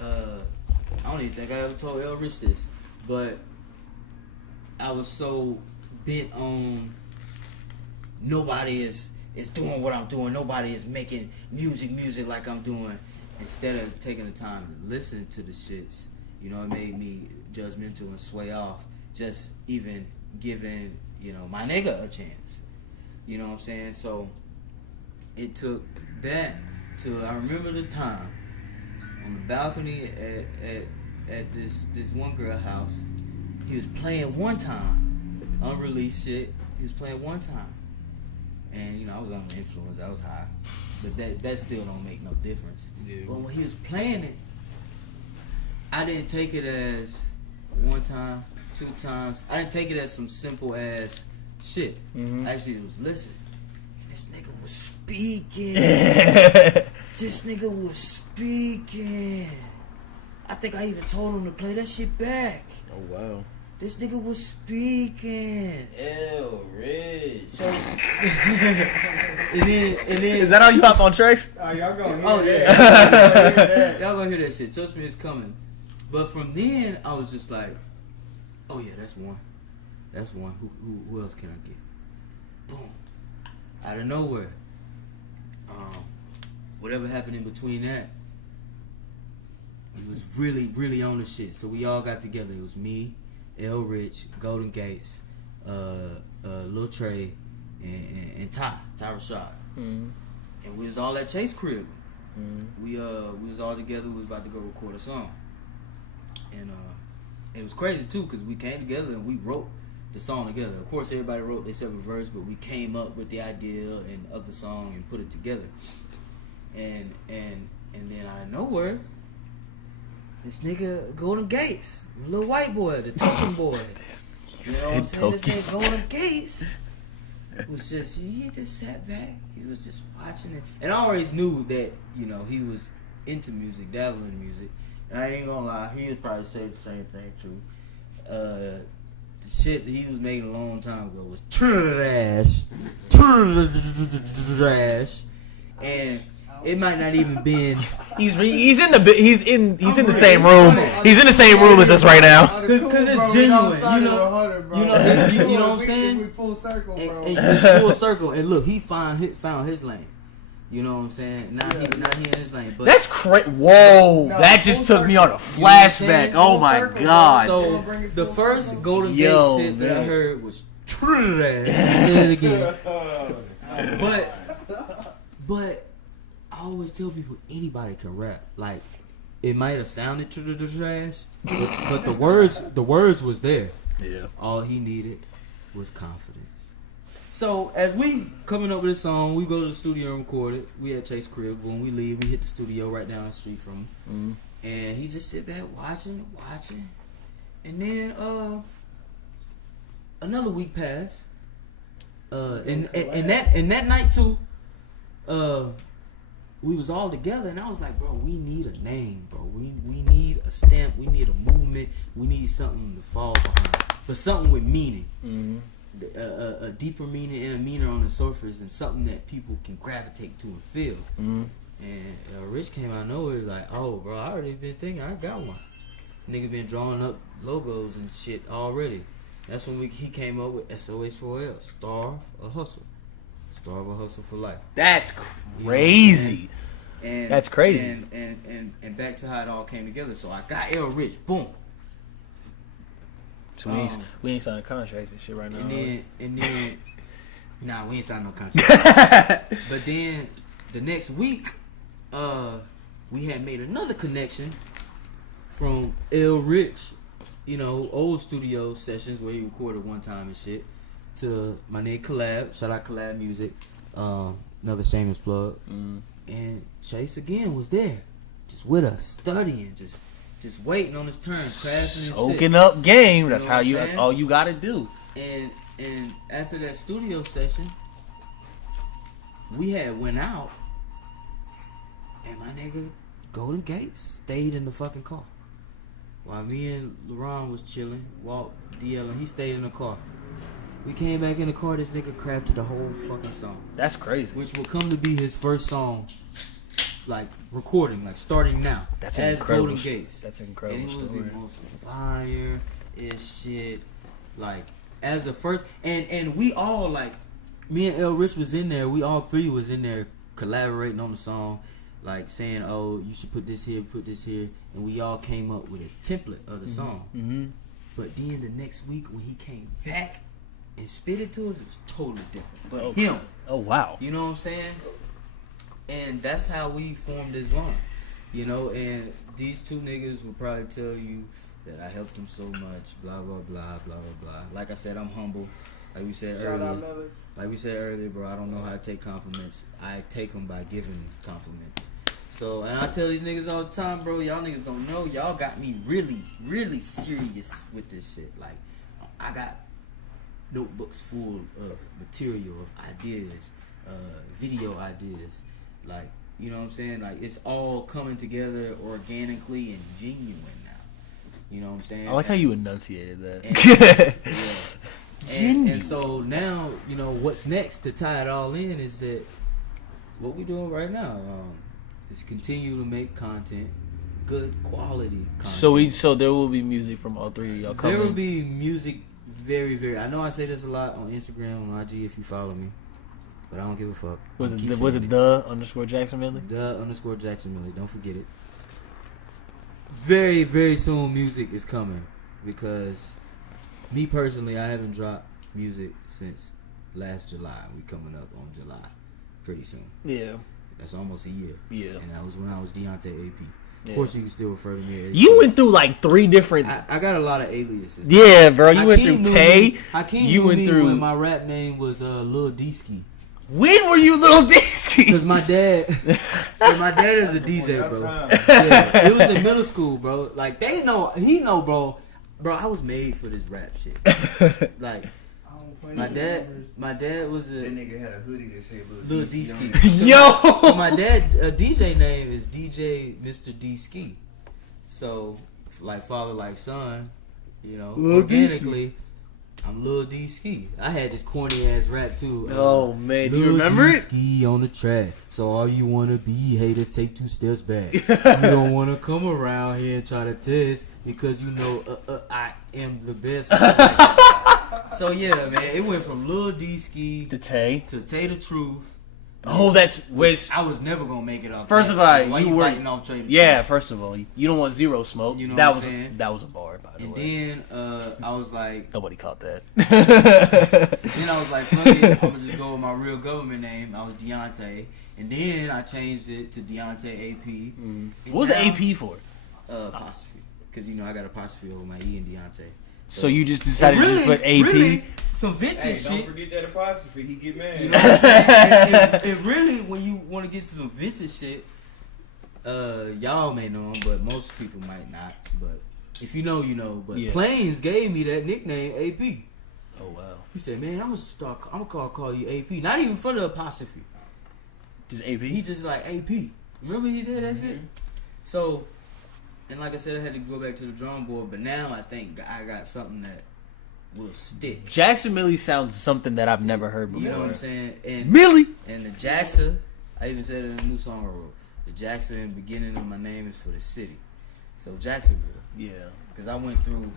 I don't even think I ever told El Rich this, but I was so bent on nobody is doing what I'm doing. Nobody is making music like I'm doing. Instead of taking the time to listen to the shits, you know, it made me judgmental and sway off. Just even giving, you know, my nigga a chance. You know what I'm saying? So it took that to, I remember the time on the balcony at this one girl house. He was playing one time, unreleased shit. He was playing one time, and you know I was under influence. I was high, but that still don't make no difference. Yeah. But when he was playing it, I didn't take it as one time, 2 times. I didn't take it as some simple ass shit. Mm-hmm. Actually, it was listening. this nigga was speaking. This nigga was speaking. I think I even told him to play that shit back. Oh wow. This nigga was speaking. Ew, Rich. So, and then Is that how you hop on tracks? Oh, y'all gonna hear oh that. y'all gonna hear that shit. Trust me, it's coming. But from then, I was just like, oh yeah, that's one. That's one. Who else can I get? Boom. Out of nowhere. Whatever happened in between that, he was really, really on the shit. So we all got together. It was me, L. Rich, Golden Gates, Lil Trey, and Ty Rashad. Mm-hmm. And we was all at Chase crib. Mm-hmm. We was all together. We was about to go record a song. And it was crazy too, because we came together and we wrote the song together. Of course, everybody wrote their separate verse, but we came up with the idea of the song and put it together. And then out of nowhere, this nigga Golden Gates, little white boy, the token boy. You know what I'm saying? This nigga Golden Gates was just, he just sat back. He was just watching it. And I always knew that, you know, he was into music, dabbling in music. And I ain't gonna lie, he would probably say the same thing too. The shit that he was making a long time ago was trash. And it might not even been. He's in the same room. He's in the same room as us right now. Cause it's genuine, you know what I'm saying? We full circle, bro. And it's full circle. And look, he found his lane. You know what I'm saying? Now he in his lane. But that's crazy. Whoa, that just took me on a flashback. Oh my god. So the first Golden Gate shit that I heard was trash. Say it again. But I always tell people anybody can rap. Like, it might have sounded trash, but the words was there. Yeah. All he needed was confidence. So as we coming up with this song, we go to the studio and record it. We at Chase crib. When we leave, we hit the studio right down the street from him. Mm-hmm. And he just sit back watching. And then another week passed. And that night too, we was all together, and I was like, bro, we need a name, bro. We need a stamp. We need a movement. We need something to fall behind, but something with meaning. Mm-hmm. A deeper meaning and a meaning on the surface, and something that people can gravitate to and feel. Mm-hmm. And Rich came out of nowhere, like, oh, bro, I already been thinking, I got one. Nigga been drawing up logos and shit already. That's when he came up with SOH4L, Starve or Hustle. Starve or Hustle for life. That's crazy. And that's crazy. And back to how it all came together. So I got L Rich, boom. So we ain't signing contracts and shit right now. And then nah, we ain't signing no contracts. But then the next week, we had made another connection from L Rich, you know, old studio sessions where he recorded one time and shit, to my name Collab. Shout out Collab Music. Another shameless plug. Mm. And Chase again was there, just with us, studying, just waiting on his turn, crafting and soaking up game. That's how you. That's all you gotta do. And after that studio session, we had went out, and my nigga Golden Gates stayed in the fucking car while me and LeRon was chilling. Walt, DL, and he stayed in the car. We came back in the car. This nigga crafted a whole fucking song. That's crazy. Which will come to be his first song. Like recording, like starting now. That's an incredible. Golden Gates. That's an incredible. And it was story. the most fire is shit. Like as a first, and we all like, me and L Rich was in there. We all three was in there collaborating on the song, like saying, "Oh, you should put this here, and we all came up with a template of the song. Mm-hmm. But then the next week when he came back and spit it to us, it was totally different. But him, oh wow, you know what I'm saying? And that's how we formed this line, you know. And these two niggas will probably tell you that I helped them so much, blah blah blah blah blah blah. Like I said, I'm humble. Like we said earlier, bro. I don't know how to take compliments. I take them by giving compliments. So, and I tell these niggas all the time, bro. Y'all niggas don't know. Y'all got me really, really serious with this shit. Like, I got notebooks full of material, of ideas, video ideas. Like, you know what I'm saying? Like, it's all coming together organically and genuine now. You know what I'm saying? I like how you enunciated that. And so now, you know, what's next to tie it all in is that what we're doing right now is continue to make content, good quality content. So there will be music from all three of y'all coming. There will be music very, very... I know I say this a lot on Instagram, on IG if you follow me, but I don't give a fuck. Was it _Jaxamilli? _Jaxamilli. Don't forget it. Very, very soon music is coming because me personally, I haven't dropped music since last July. We coming up on July pretty soon. Yeah. That's almost a year. Yeah. And that was when I was Deonte AP. Yeah. Of course, you can still refer to me as... You went through like 3 different... I got a lot of aliases. Yeah, bro. You went through Hakeem Tay. Hakeem You went through... when my rap name was Lil D-Ski. When were you Lil D-Ski? Because my dad is a DJ, bro. Yeah, it was in middle school, bro. Like, he know, bro. Bro, I was made for this rap shit. Like, my dad was That nigga had a hoodie that said Lil D-Ski. Yo! My dad, DJ name is DJ Mr. D-Ski. So, like father, like son, you know, Lil organically, I'm Lil D-Ski. I had this corny ass rap too. Oh man, do you remember it? Ski on the track. So all you wanna be haters, take 2 steps back. You don't wanna come around here and try to test because you know I am the best. So yeah, man, it went from Lil D-Ski To Tay. to Tay the Truth. Oh, that's which. I was never gonna make it off. First that. of all, Why you you were biting off Trey? Yeah, first of all, you don't want zero smoke. You know that what was I'm saying? that was a bar, by the And way. then I was like, Nobody caught that. then I was like, fuck it, I'm gonna just go with my real government name. I was Deonte, and then I changed it to Deonte AP. What was the AP for? Apostrophe, because you know I got apostrophe over my E and Deonte. So you just decided to put AP? Really, some vintage Hey, shit. don't forget that apostrophe. He get mad. You know what I'm saying? It really, when you want to get to some vintage shit, y'all may know him, but most people might not. But if you know, you know. But Yeah. Plains gave me that nickname, AP. Oh wow. He said, "Man, I'm gonna call you AP. Not even for the apostrophe. Just AP? He just like AP. Remember he said that shit? So, and like I said, I had to go back to the drawing board. But now I think I got something that will stick. Jaxamilli sounds something that I've never heard before. You know what I'm saying? And Millie. And the Jaxa, I even said it in a new song I wrote. The Jaxa in the beginning of my name is for the city. So Jacksonville. Yeah. Because I went through,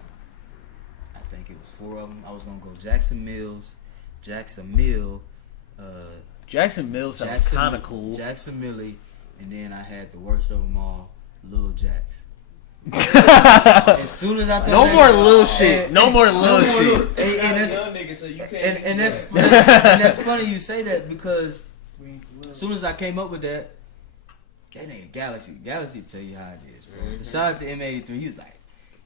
I think it was 4 of them. I was going to go Jackson Mills, Jaxamilli, Jackson Mills sounds kind of cool. Jaxamilli, and then I had the worst of them all, Lil Jax. As soon as I told No that, more little shit. No more little shit. And that's funny you say that because as soon as I came up with that nigga Galaxy tell you how it is, bro. The shout out to M83.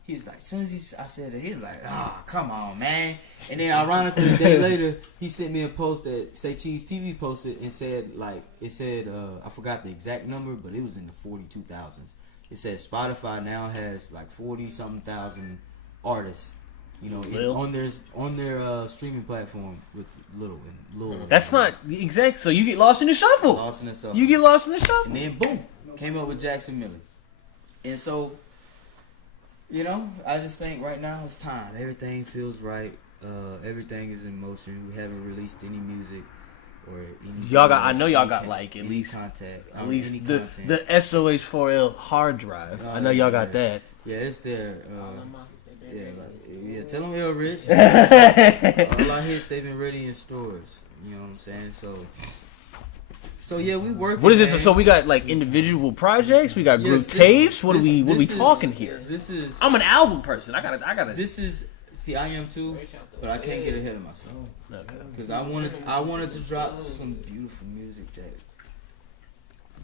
He was like, as soon as I said it, he was like, come on, man. And then ironically, a day later, he sent me a post that Say Cheese TV posted and said, I forgot the exact number, but it was in the 42,000s. It said Spotify now has like 40-something thousand artists, you know, on their streaming platform with Lil. That's not exact. So you get lost in the shuffle. You get lost in the shuffle. And then boom, came up with Jaxamilli. And so, you know, I just think right now it's time. Everything feels right. Everything is in motion. We haven't released any music or any. I know y'all got like at least contact. At least the SOH4L hard drive. I know y'all got that. Yeah, it's there. Tell them L Rich. All our hits they've been ready in stores. You know what I'm saying? So yeah, we work. What is this? So we got like individual projects. We got group tapes. What are we talking here? This is. I'm an album person. I gotta. This is. See, I am too, but I can't get ahead of myself. Okay. Because I wanted to drop some beautiful music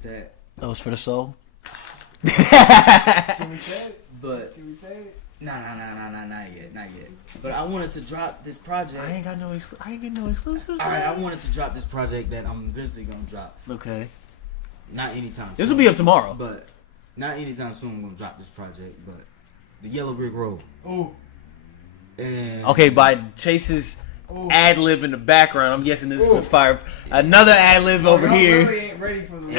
that was for the soul. Can we say it? But Can we say it? Nah, not yet. But I wanted to drop this project. I ain't got no exclusives. All right, I wanted to drop this project that I'm eventually gonna drop. Okay. Not anytime soon. This will be up tomorrow. But not anytime soon I'm gonna drop this project. But the Yellow Brick Road. Oh. And okay, by Chase's ad lib in the background. I'm guessing this is a fire. Another ad lib over here. Really ain't ready for the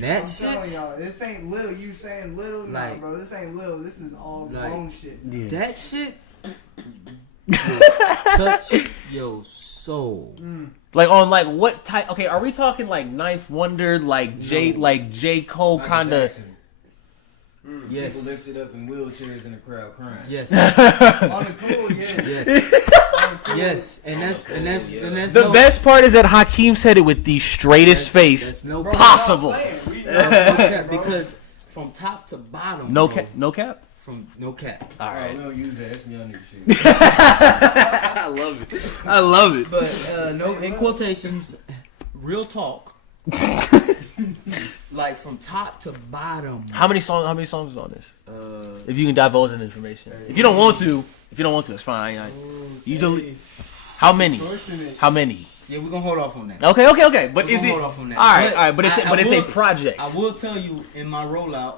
that shit. Y'all, this ain't little. You saying little, like, bro? This ain't little. This is all grown shit. Yeah. That shit touch your soul. Like on like what type? Okay, are we talking like Ninth Wonder, like J Cole kind of? Yes. People lifted up in wheelchairs in the crowd crying. Yes. On the cool, Yes. And that's the best part is that Hakeem said it with the straightest face possible. Because from top to bottom. No cap. No cap. From no cap. All right. We don't use that. That's me on nigga shit. I love it. But no, in quotations, real talk. Like from top to bottom. How many songs is on this? If you can divulge that information. If you don't want to, it's fine. You delete. How many? Yeah, we're gonna hold off on that. Okay. But is it? Hold off on that. All right. But it's a project. I will tell you in my rollout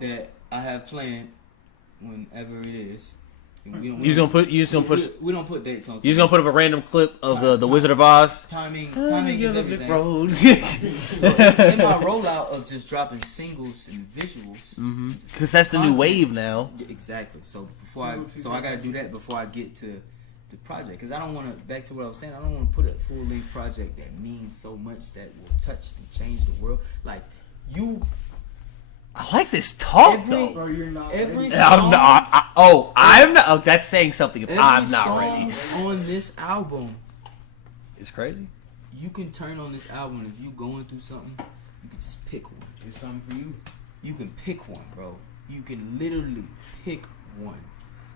that I have planned whenever it is. We don't put dates on. You're just gonna put up a random clip of the Wizard of Oz. Timing is everything. So in my rollout of just dropping singles and visuals, because that's the new wave now. Exactly. So I gotta do that before I get to the project, because I don't want to. Back to what I was saying, I don't want to put a full length project that means so much that will touch and change the world. Like you. I like this talk though. Bro, you're not every ready. song, I'm not. Oh, that's saying something. If I'm not ready. On this album, it's crazy. You can turn on this album if you going through something. You can just pick one. It's something for you. You can pick one, bro. You can literally pick one.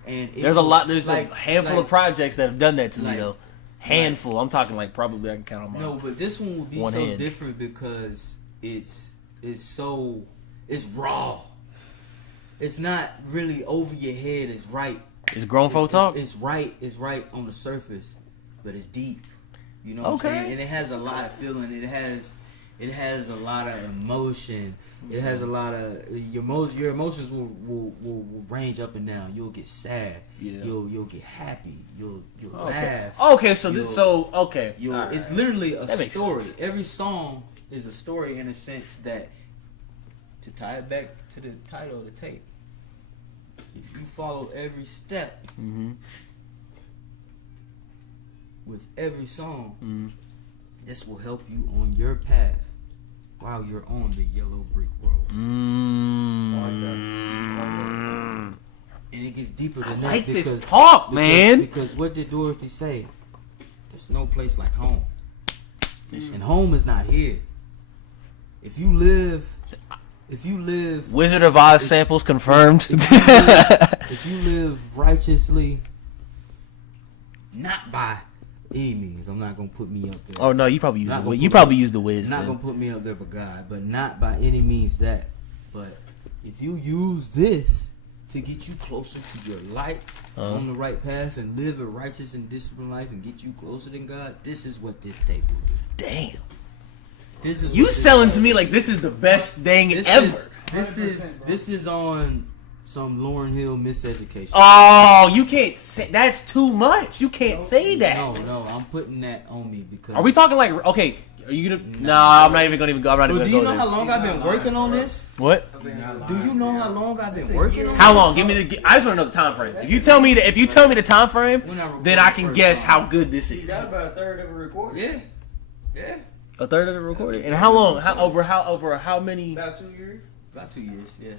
And there's a handful of projects that have done that to me though. Handful. I'm talking like probably I can count on my. No, but this one would be so hand. Different because it's raw. It's not really over your head. It's right. It's grown folk talk. It's right. It's right on the surface, but it's deep. You know what I'm saying? And it has a lot of feeling. It has a lot of emotion. It has a lot of your emotions will range up and down. You'll get sad. Yeah. You'll get happy. You'll laugh. Okay, so right. It's literally a story. Every song is a story in a sense that. To tie it back to the title of the tape, if you follow every step with every song, this will help you on your path while you're on the yellow brick road. And it gets deeper than that. I like this talk, man. Because what did Dorothy say? There's no place like home. And home is not here. If you live Wizard of Oz samples confirmed. If you live righteously, not by any means, I'm not gonna put me up there. Oh no, you probably use the Wiz. Not gonna put me up there, but God, but not by any means that. But if you use this to get you closer to your light on the right path and live a righteous and disciplined life and get you closer than God, this is what this tape will do. Damn. This is you selling to me like this is the best thing ever. This is on some Lauryn Hill miseducation. Oh, you can't say that's too much. You can't say that. No, I'm putting that on me because. Are we talking like okay? Are you gonna? No, I'm not even gonna go. I'm not even gonna go. Do you know how long I've been working on this? What? Do you know how long I've been working on this? How long? Give me the. I just want to know the time frame. If you tell me the time frame, then I can guess how good this is. You got about a third of it recorded. Yeah. A third of it recorded, and how long? Over how many? About 2 years. About 2 years. Yeah.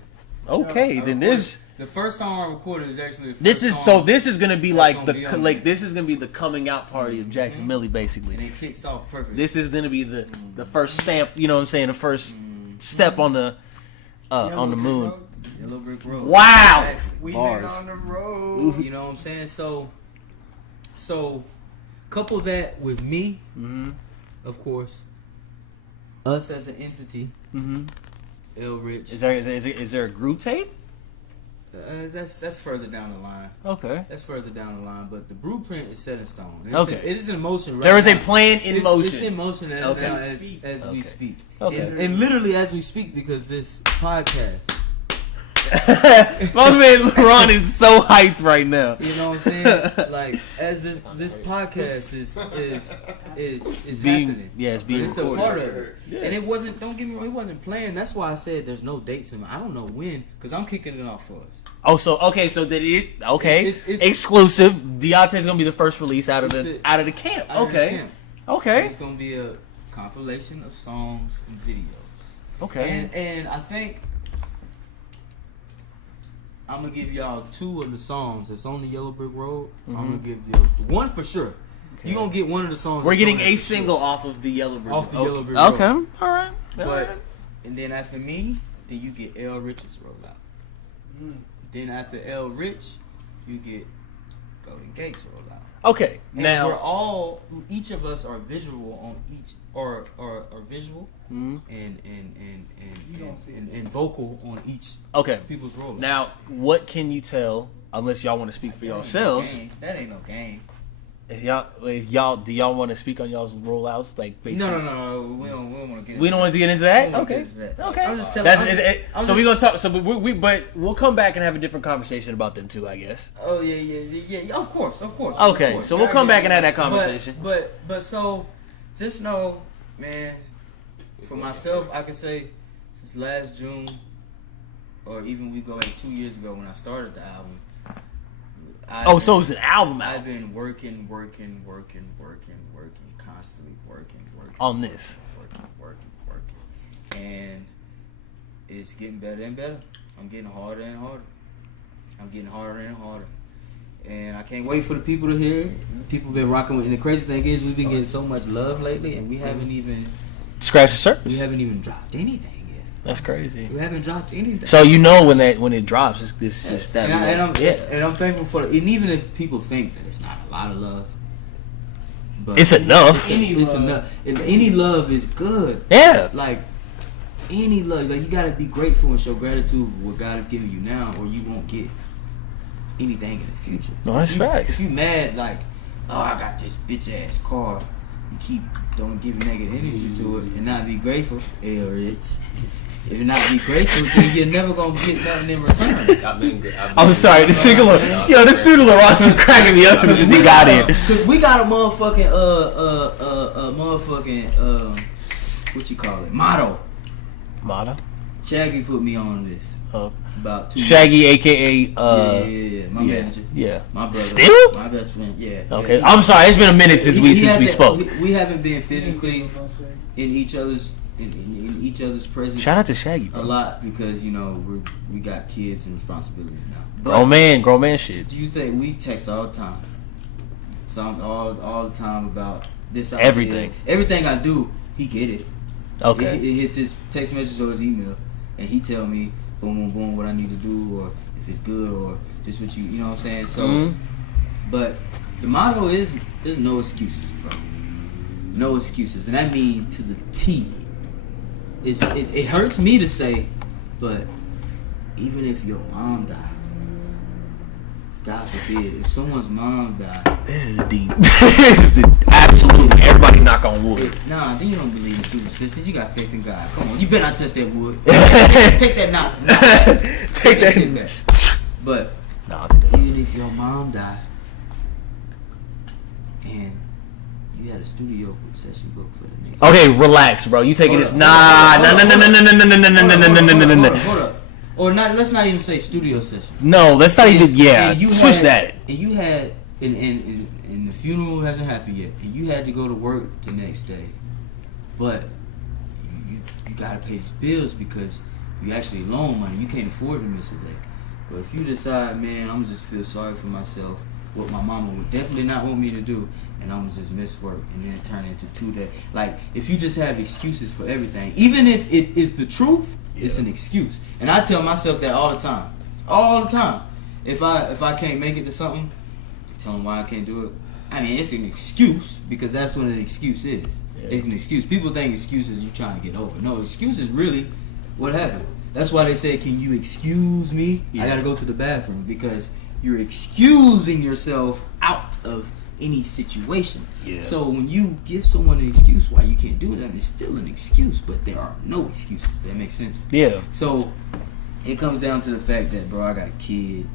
Okay, then there's the first song I recorded is actually. This is gonna be like this is gonna be the coming out party of Jaxamilli basically. And it kicks off perfect. This is gonna be the first stamp. You know what I'm saying? The first step on the moon. Yellow brick road. Wow. Exactly. We Bars. on the road. You know what I'm saying? So couple that with me, of course. Us as an entity, L Rich. Is there a group tape? That's further down the line. Okay. That's further down the line, but the blueprint is set in stone. It is in motion right now. There is now. a plan in motion. It's in motion as we speak. Okay. And literally as we speak, because this podcast, My man LeBron is so hyped right now. You know what I'm saying? Like, as this podcast is happening. Yeah, it's being recorded. It's a part of it. Yeah. And it wasn't, don't get me wrong, it wasn't planned. That's why I said there's no dates in it. I don't know when, because I'm kicking it off for us. Oh, so that is it's exclusive. Deonte's gonna be the first release out of the camp. Okay. And it's gonna be a compilation of songs and videos. Okay. And I think I'm gonna give y'all 2 of the songs that's on the Yellow Brick Road. I'm gonna give those one for sure. Okay. You gonna get one of the songs. We're getting a single off of the Yellow Brick. Off the Yellow Brick Road. Okay. All right. And then after me, then you get L Rich's rollout. Then after L Rich, you get Golden Gates rollout. Okay. And now each of us are visual on each or visual and vocal on each people's rollout. Now, what can you tell? Unless y'all want to speak for yourselves. That ain't no game. Do y'all want to speak on y'all's rollouts? Like, basically? No. We don't want to get. We don't want to get into that. Okay. I'm just telling. So we're gonna talk. So but we'll come back and have a different conversation about them too, I guess. Oh yeah. Of course. Okay, so we'll come back and have that conversation. But so just know, man. For myself, I can say since last June, or even we go like 2 years ago when I started the album. So it was an album. I've been working, constantly working. On this. Working. And it's getting better and better. I'm getting harder and harder. And I can't wait for the people to hear it. People been rocking with it. And the crazy thing is we've been getting so much love lately and we haven't even scratched the surface. We haven't even dropped anything. That's crazy. We haven't dropped anything. So you know when it drops, it's just that. And I'm thankful for it. And even if people think that it's not a lot of love, but it's enough. It's enough. And any love is good. Yeah. Like any love, like you gotta be grateful and show gratitude for what God is giving you now, or you won't get anything in the future. No, that's facts. If you mad, like, oh, I got this bitch ass car, you don't give negative energy to it and not be grateful. Hell, Rich. If you not be grateful, then you're never gonna get nothing in return. I'm sorry, this student LaRoss is cracking me up because he got in. Cause we got a motherfucking what you call it? Motto. Shaggy put me on this. About 2 Shaggy, years. aka yeah, my manager. Yeah. My brother. Still? My best friend. Yeah. Okay. Yeah. I'm sorry. It's been a minute since we spoke. We haven't been physically in each other's presence. Shout out to Shaggy, bro. A lot because we got kids and responsibilities now. Grown man shit. Do you think we text all the time? All the time about this idea. Everything I do, he get it. Okay. It hits his text message or his email, and he tell me boom, boom, boom, what I need to do, or if it's good, or just what you know what I'm saying. So, but the motto is there's no excuses, bro. No excuses, and I mean to the T. It hurts me to say, but even if your mom died, God forbid, if someone's mom died, this is deep. This is absolutely. Everybody knock on wood. Then you don't believe in superstitions. You got faith in God. Come on, you better not touch that wood. Take that knock. Take that shit back. But even if your mom died and you had a studio session booked for the next. Okay, relax, bro. You taking this? No. Hold up. Or not. Let's not even say studio session. No, let's not even. Yeah, switch that. And you had, and the funeral hasn't happened yet, and you had to go to work the next day, but you gotta pay these bills because you actually loan money. You can't afford to miss a day. But if you decide, man, I'm just feel sorry for myself, what my mama would definitely not want me to do, and I'm just miss work, and then it turn into 2 days. Like if you just have excuses for everything, even if it is the truth. It's an excuse, and I tell myself that all the time. If I can't make it to something, I tell them why I can't do it. I mean, it's an excuse because that's what an excuse is. Yeah. It's an excuse. People think excuses you trying to get over. No, excuse is really what happened. That's why they say, "Can you excuse me? Yeah. I gotta go to the bathroom," because you're excusing yourself out of any situation. Yeah. So when you give someone an excuse why you can't do that, it's still an excuse, but there are no excuses. That makes sense? Yeah. So it comes down to the fact that, bro, I got a kid,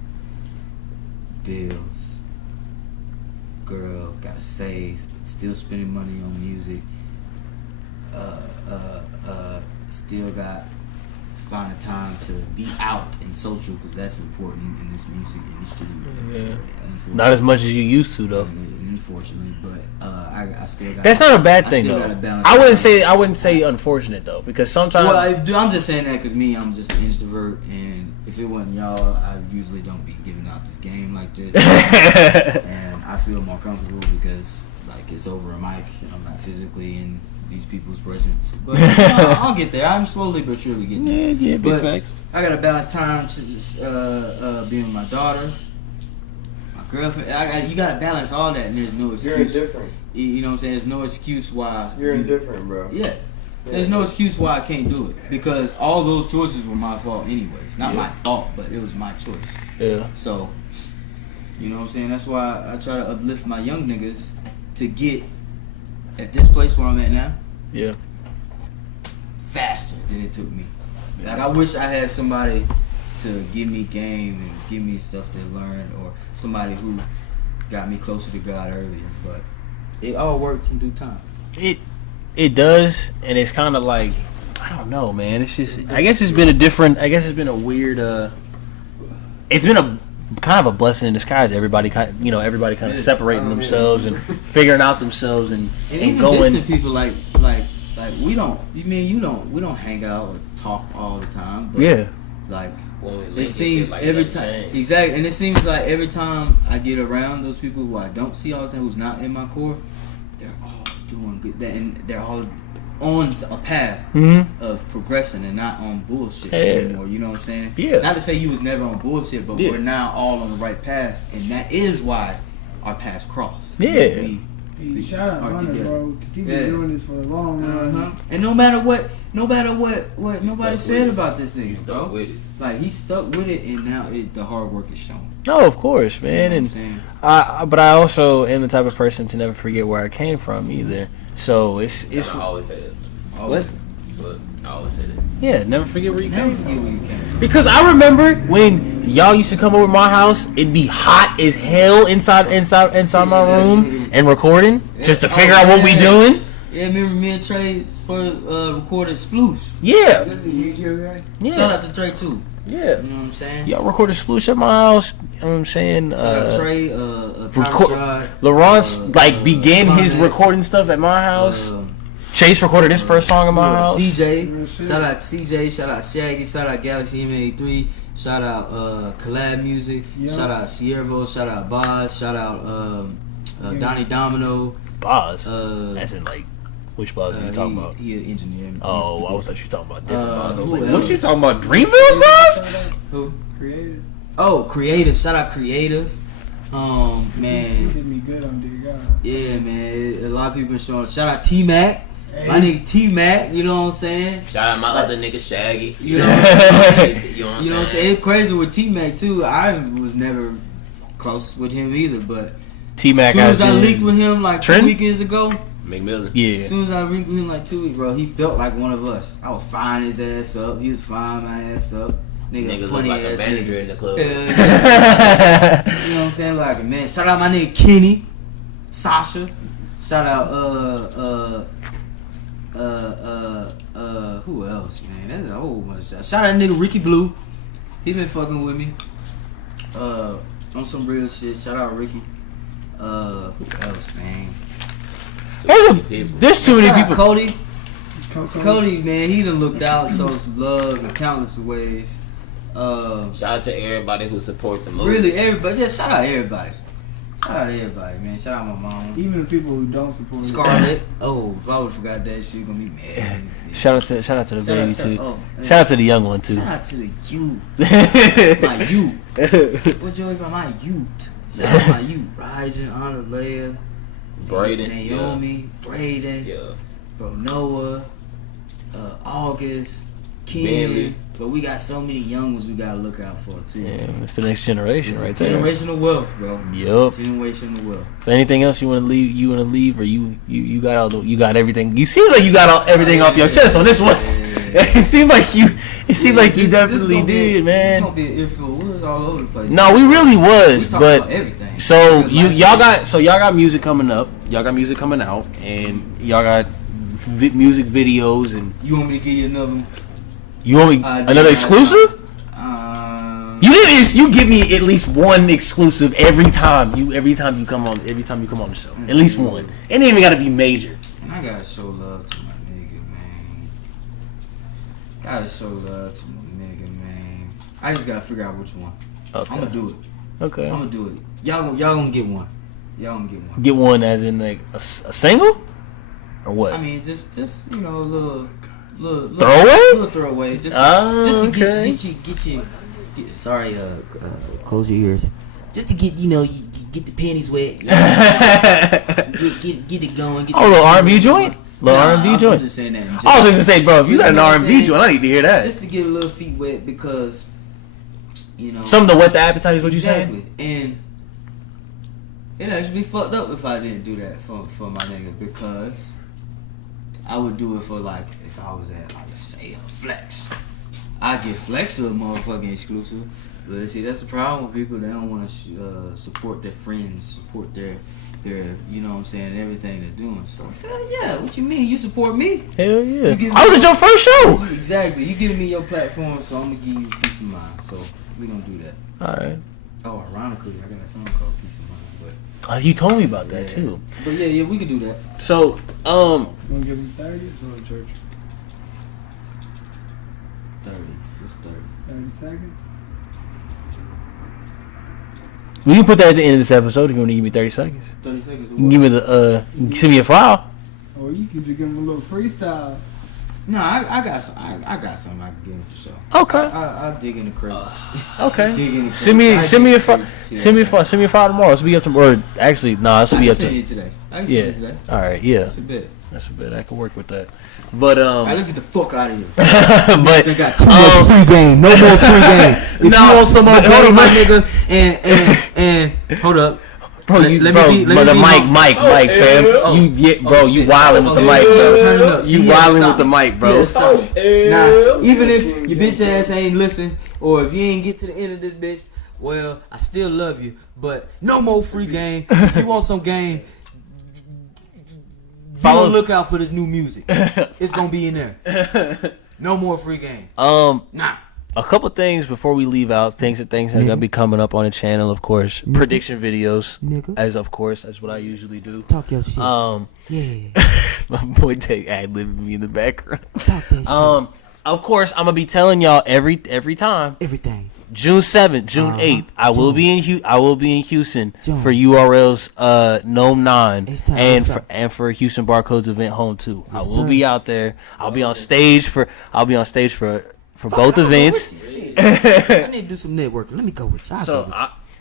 bills, girl, gotta save, still spending money on music, still got find a time to be out and social because that's important in this music industry. Yeah. Not as much as you used to, though. Unfortunately, but I still got. That's not a bad thing, though. I wouldn't say unfortunate though, because sometimes. Well, I'm just saying that because I'm just an introvert, and if it wasn't y'all, I usually don't be giving out this game like this, and I feel more comfortable because like it's over a mic, and I'm not physically in these people's presence. But I'll get there. I'm slowly but surely getting there. Yeah, big facts. I gotta balance time to being with my daughter, my girlfriend. You gotta balance all that, and there's no excuse. You're indifferent. You know what I'm saying? There's no excuse why you're indifferent, bro. Yeah. There's no excuse why I can't do it because all those choices were my fault anyways. Not my fault, but it was my choice. Yeah. So, you know what I'm saying? That's why I try to uplift my young niggas to get at this place where I'm at now. Yeah. Faster than it took me. Like I wish I had somebody to give me game and give me stuff to learn, or somebody who got me closer to God earlier. But it all works in due time. It does, and it's kind of like, I don't know, man. It's just, I guess it's been a weird. It's been a kind of a blessing in disguise. Everybody kind of separating themselves and figuring out themselves and even going. Listening to people like we don't. We don't hang out or talk all the time. But yeah. Like it seems like every time, exactly, and it seems like every time I get around those people who I don't see all the time, who's not in my core, they're all doing good, and they're all on a path of progressing and not on bullshit anymore. You know what I'm saying? Yeah. Not to say you was never on bullshit, but we're now all on the right path, and that is why our paths cross. Yeah. Shout out Hunter, bro, because he's been doing this for a long run. And no matter what nobody said about this nigga, bro. With it. Like he stuck with it, and now the hard work is shown. No, of course, man. You know but I also am the type of person to never forget where I came from either. So it's. I always say that. What? But I always say that. Yeah, never forget where you came from. Where you came from. Because I remember when y'all used to come over to my house, it'd be hot as hell inside my room and recording just to figure out what we doing. Yeah, remember me and Trey recorded Sploosh. Yeah. Shout out to Trey too. Yeah. You know what I'm saying? Y'all recorded Sploosh at my house. You know what I'm saying? Shout out Trey, Laurence began his recording stuff at my house. Chase recorded his first song in my house. CJ, shout out CJ, shout out Shaggy, shout out Galaxy M83, shout out Collab Music, shout out Siervo, shout out Boz, shout out Donnie Domino. Boz? As in like, which Boz are you talking about? He an engineer. Oh, I thought you were talking about different Boz. I was like, else? what you talking about? Dreamville's Boz? Who? Creative. Oh, Creative. Shout out Creative. Man. You did me good on Dear God. Yeah, man. A lot of people been showing. Shout out T-Mac. Hey. My nigga T-Mac, you know what I'm saying? Shout out my other nigga Shaggy. You know what I'm saying? It's crazy with T-Mac too. I was never close with him either, but T-Mac, as soon as I linked with him like Trent? 2 weekends ago. McMillan. Yeah. As soon as I linked with him like 2 weeks, bro, he felt like one of us. I was firing his ass up. He was firing my ass up. Nigga funny look like ass a manager nigga in the club. You know what I'm saying? Like, man, shout out my nigga Kenny, Sasha. Shout out who else, man? That's a whole bunch of shout out nigga Ricky Blue. He been fucking with me. On some real shit. Shout out Ricky. Who else, man? There's too many Shout out people. Cody, man, he done looked out, showed some love in countless ways. Shout out to everybody who support the movie. Really, everybody. Just shout out everybody. Shout out everybody, man. Shout out my mom. Even the people who don't support Scarlett. Oh, if I would have forgot that, she was gonna be mad. Shout out to the baby too. Shout out to the young one too. Shout out to the youth. My youth. What you about my youth? Shout out my youth. Ryjan, Honor, Leia, Braden, Naomi, Braden, yeah, bro, Noah, August, Ken, but we got so many young ones we gotta look out for too. Yeah, it's the next generation, right there. Generational wealth, bro. Yup. Generational wealth. So anything else you want to leave? You want to leave, or you got everything? You seem like you got everything off your chest on this one. It seemed like you. It seemed like you definitely did, man. It's gonna be an earful. We was all over the place. No, we really was, but about everything. so y'all got music coming up. Y'all got music coming out, and y'all got music videos. And you want me to give you another? You want me another exclusive? You give me at least one exclusive every time you come on the show. At least one. It ain't even gotta be major. And I gotta show love to my nigga, man. Gotta show love to my nigga, man. I just gotta figure out which one. Okay. I'm gonna do it. Okay. I'm gonna do it. Y'all gonna get one. Y'all gonna get one. Get one as in like a single? Or what? I mean, just you know, a little throwaway? Little throwaway. Just to get you. Sorry, close your ears. Just to get get the panties wet. Get it going. Get little R&B joint. R&B joint. I'm just saying that. I was just gonna say, bro, if you got an R&B joint, I need to hear that. Just to get a little feet wet because, something to whet the appetite is what you saying. And it'd actually be fucked up if I didn't do that for my nigga, because I would do it for, like, if I was at, like, say, a Flex. I get Flex to a motherfucking exclusive. But see, that's the problem with people. They don't want to support their friends, support their, you know what I'm saying, everything they're doing. So, hell yeah, what you mean? You support me? Hell yeah. I was at your first show. Exactly. You giving me your platform, so I'm going to give you peace of mind. So, we going to do that. All right. Oh, ironically, I got a song called Peace of Mind. But you told me about that, too. But yeah, we can do that. So, You want to give him 30 or church? 30. What's 30? 30 seconds? we can put that at the end of this episode if you want to give me 30 seconds. 30 seconds. You can give me send me a file. Or you can just give him a little freestyle. No, I got some. I got something I can give him for sure. Okay. I'll dig in the crates. Okay. Dig in the Send me a file. Send me a file tomorrow. This will be up to, or actually, this will be up to. I can send it today. I can send it today. All right. Yeah. That's a bit. I can work with that. But All right, let's get the fuck out of here. but I got too much free game. No more free game. If you want some more game, my nigga, and hold up. Bro, the mic, fam. You wildin' with the mic, bro. Turn it up. You wildin' with the mic, bro. Yeah, stop. Now, even if your bitch ass ain't listen, or if you ain't get to the end of this bitch, well, I still love you, but no more free game. If you want some game, be on the lookout for this new music. It's gonna be in there. No more free game. Nah. A couple things before we leave out. Things that are gonna be coming up on the channel, of course. Prediction videos, as what I usually do. Talk your shit. Yeah. My boy take ad-libbing me in the background. Talk that shit. Of course, I'm gonna be telling y'all every time. Everything. June 7th, June 8th, I will be in Houston for URL's Gnome 9 and for Houston Barcodes event Home 2. I will be out there. I'll be on stage for both events. I need to do some networking. Let me go with you.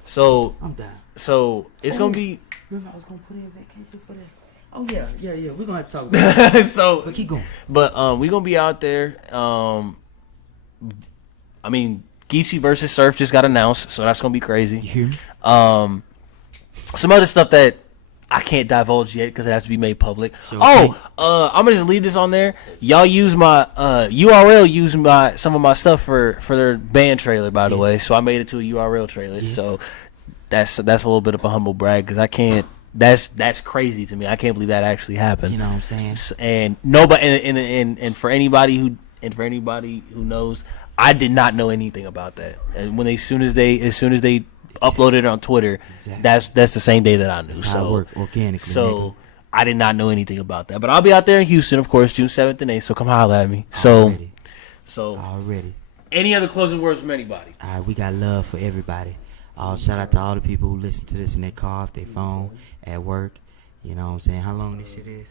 So I'm down. So it's gonna be. Remember, I was gonna put in vacation for that. Oh yeah. We're gonna have to talk about that. So, but keep going. But we're gonna be out there. I mean, Geechee versus Surf just got announced, so that's gonna be crazy. You hear me? Some other stuff that I can't divulge yet because it has to be made public. So, I'm gonna just leave this on there. Y'all use my URL, use some of my stuff for their band trailer, by the way. So I made it to a URL trailer. Yes. So that's a little bit of a humble brag because I can't. That's crazy to me. I can't believe that actually happened. You know what I'm saying? And nobody, and for anybody who knows, I did not know anything about that. And when as soon as they uploaded it on Twitter, that's the same day that I knew. That's how it worked organically. So nigga. I did not know anything about that. But I'll be out there in Houston, of course, June 7th and 8th. So come holler at me. Already. Any other closing words from anybody? All right, we got love for everybody. Shout out to all the people who listen to this in their car, off their phone, at work. You know what I'm saying? How long this shit is?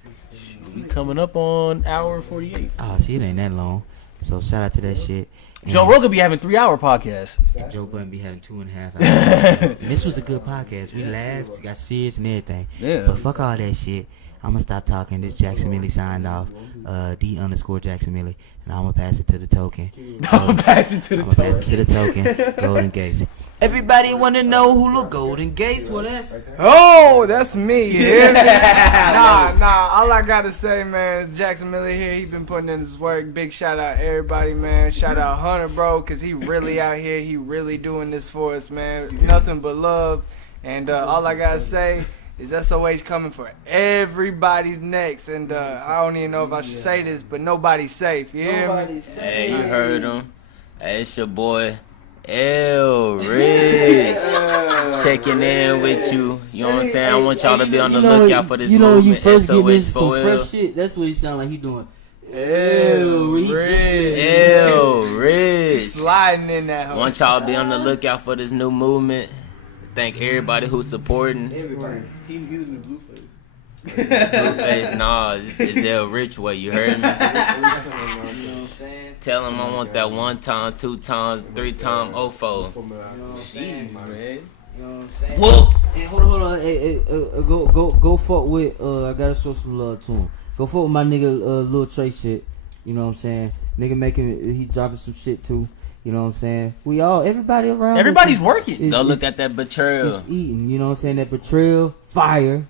We coming up on hour 48. Oh, see, it ain't that long. So shout out to that shit. Joe Rogan be having 3-hour podcasts. Joe Budden be having 2.5 hours. And this was a good podcast. We laughed, got serious and everything. Yeah. But fuck all that shit. I'm gonna stop talking. This Jaxamilli signed off. D_Jaxamilli. And I'm gonna pass it to the token. Pass it to the token. Golden Gates. Everybody wanna know who the Golden Gates? Well, that's me. You hear me? Nah. All I gotta say, man, is Jaxamilli here. He's been putting in his work. Big shout out everybody, man. Shout out Hunter, bro, cause he really out here. He really doing this for us, man. Nothing but love. And all I gotta say is SOH coming for everybody's necks. And I don't even know if I should say this, but nobody's safe. You hear me? Hey, you heard him. Hey, it's your boy. L Rich checking in with you. You know what I'm saying? I want y'all to be on the lookout for this movement. You first get this some SOH4L. fresh shit. That's what he sound like he doing. L Rich Sliding in that hole. Want y'all to be on the lookout for this new movement. Thank everybody who's supporting. Everybody. He was in the Blueface. Blueface, nah, it's L Rich way. You heard me? You know what I'm saying? Tell him I want that 1 time, 2 time, 3 time OFO. Jeez, man. You know what I'm saying? Well, Hey, hold on. Hey, go fuck with. I gotta show some love to him. Go fuck with my nigga, Lil Trey shit. You know what I'm saying? Nigga he dropping some shit too. You know what I'm saying? Everybody around. Everybody's working. go look at that betrayal. It's eating. You know what I'm saying? That betrayal, fire.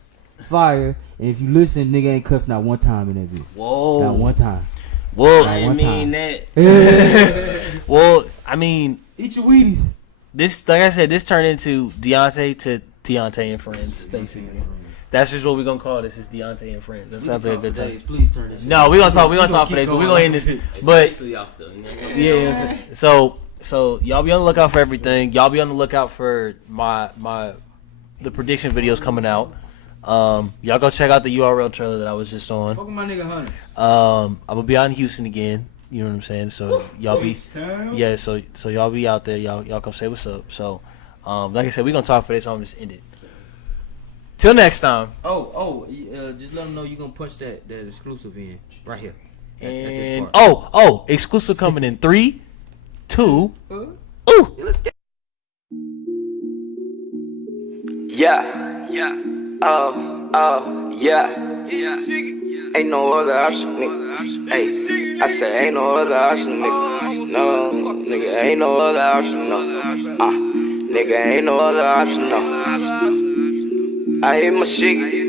And if you listen, nigga ain't cussed not one time in that video. Whoa. Not one time. Whoa, Not I one mean time. that. Well, I mean, Eat your Wheaties. this, like I said, this turned into Deonte to Deonte and Friends, basically. That's just what we're gonna call this. Is Deonte and Friends. That sounds like a good time. Please turn this. No, we're gonna talk for days, but we're gonna end this. But Basically off the- yeah, so y'all be on the lookout for everything. Y'all be on the lookout for the prediction videos coming out. Y'all go check out the URL trailer that I was just on. Fuck with my nigga Hunter. I'm gonna be out in Houston again. You know what I'm saying? So y'all be, yeah. So y'all be out there. Y'all come say what's up. So, like I said, we gonna talk for this. So I'm just end it. Till next time. Just let them know you gonna punch that exclusive in right here. And exclusive coming in 3, 2. Ooh. Let's get. Yeah. Ain't no other option, nigga. Hey, I said ain't no other option, nigga. No, nigga, ain't no other option, no. Nigga, ain't no other option, no. I hit my shiggy.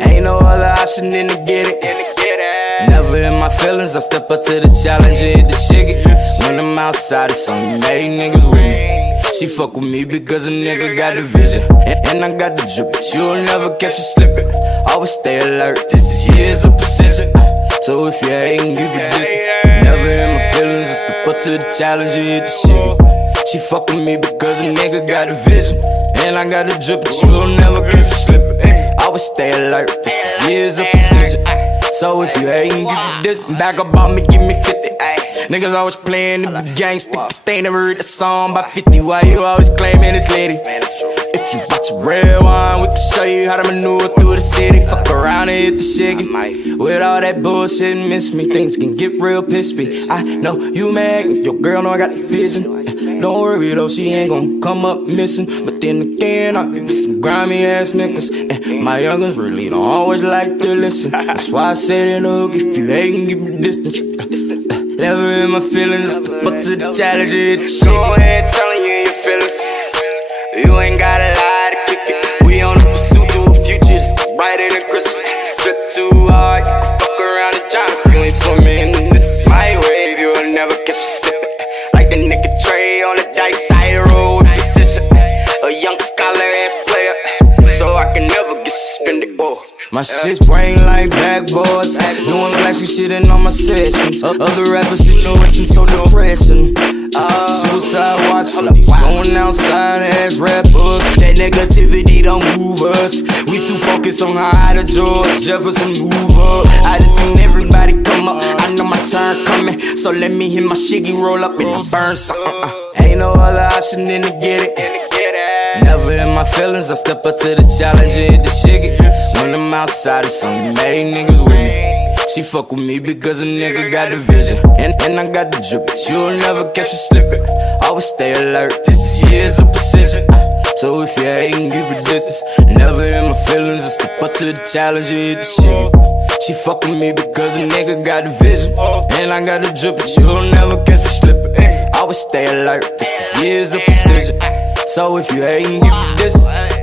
Ain't no other option than to get it. Never in my feelings, I step up to the challenge and hit the shiggy. When I'm outside, it's only made niggas with me. She fuck with me because a nigga got a vision. And I got the drip, but you'll never catch me slipping. Always stay alert, this is years of precision. So if you hatin', you be distance. Never in my feelings, I step up to the challenge and hit the shiggy. She fuck with me because a nigga got a vision. And I got the drip, but you'll never catch me slipping. Always stay alert, this is years of precision. So if you hatin', you be distance. Back up on me, give me 50. Niggas always playing the gangsta. Stay never heard a song by 50. Why you always claiming it's lady? If you watch red wine, we can show you how to maneuver through the city. Fuck around and hit the shiggy. With all that bullshit, miss me. Things can get real pissy. I know you mad, your girl know I got the vision. Don't worry though, she ain't gon' come up missing. But then again, I be with some grimy ass niggas. And my youngins really don't always like to listen. That's why I said in the hook, if you hatin', give me distance. Never in my feelings, but to the challenge, hit the shit. Go ahead, telling you your feelings. You ain't gotta lie to kick it. We on a pursuit to a future that's brighter than Christmas. Trip too hard, you can fuck around and drown if you ain't swimming. This is my wave, you'll never catch me slipping. Like the nigga Trey on the dice side road with precision. A young scholar ass player, so I can never get suspended. Whoa. My shit's brain like backboards. Doing classic shit in all my sessions. Other rapper situations so depressing. Suicide watch for these going outside ass rappers. That negativity don't move us. We too focused on how the George Jefferson move up. I just seen everybody come up. I know my turn coming, so let me hit my shiggy roll up and burn something. Ain't no other option than to get it. Never in my feelings, I step up to the challenge and hit the shiggy. When I'm outside, it's only made niggas with me. She fuck with me because a nigga got a vision. And I got the drip, but you'll never catch me slipping. Always stay alert, this is years of precision. So if you hatin', keep a distance. Never in my feelings, I step up to the challenge, you hit the shit. She fuck with me because a nigga got the vision. And I got the drip, but you'll never catch me slipping. Always stay alert, this is years of precision. So if you hatin', keep a distance.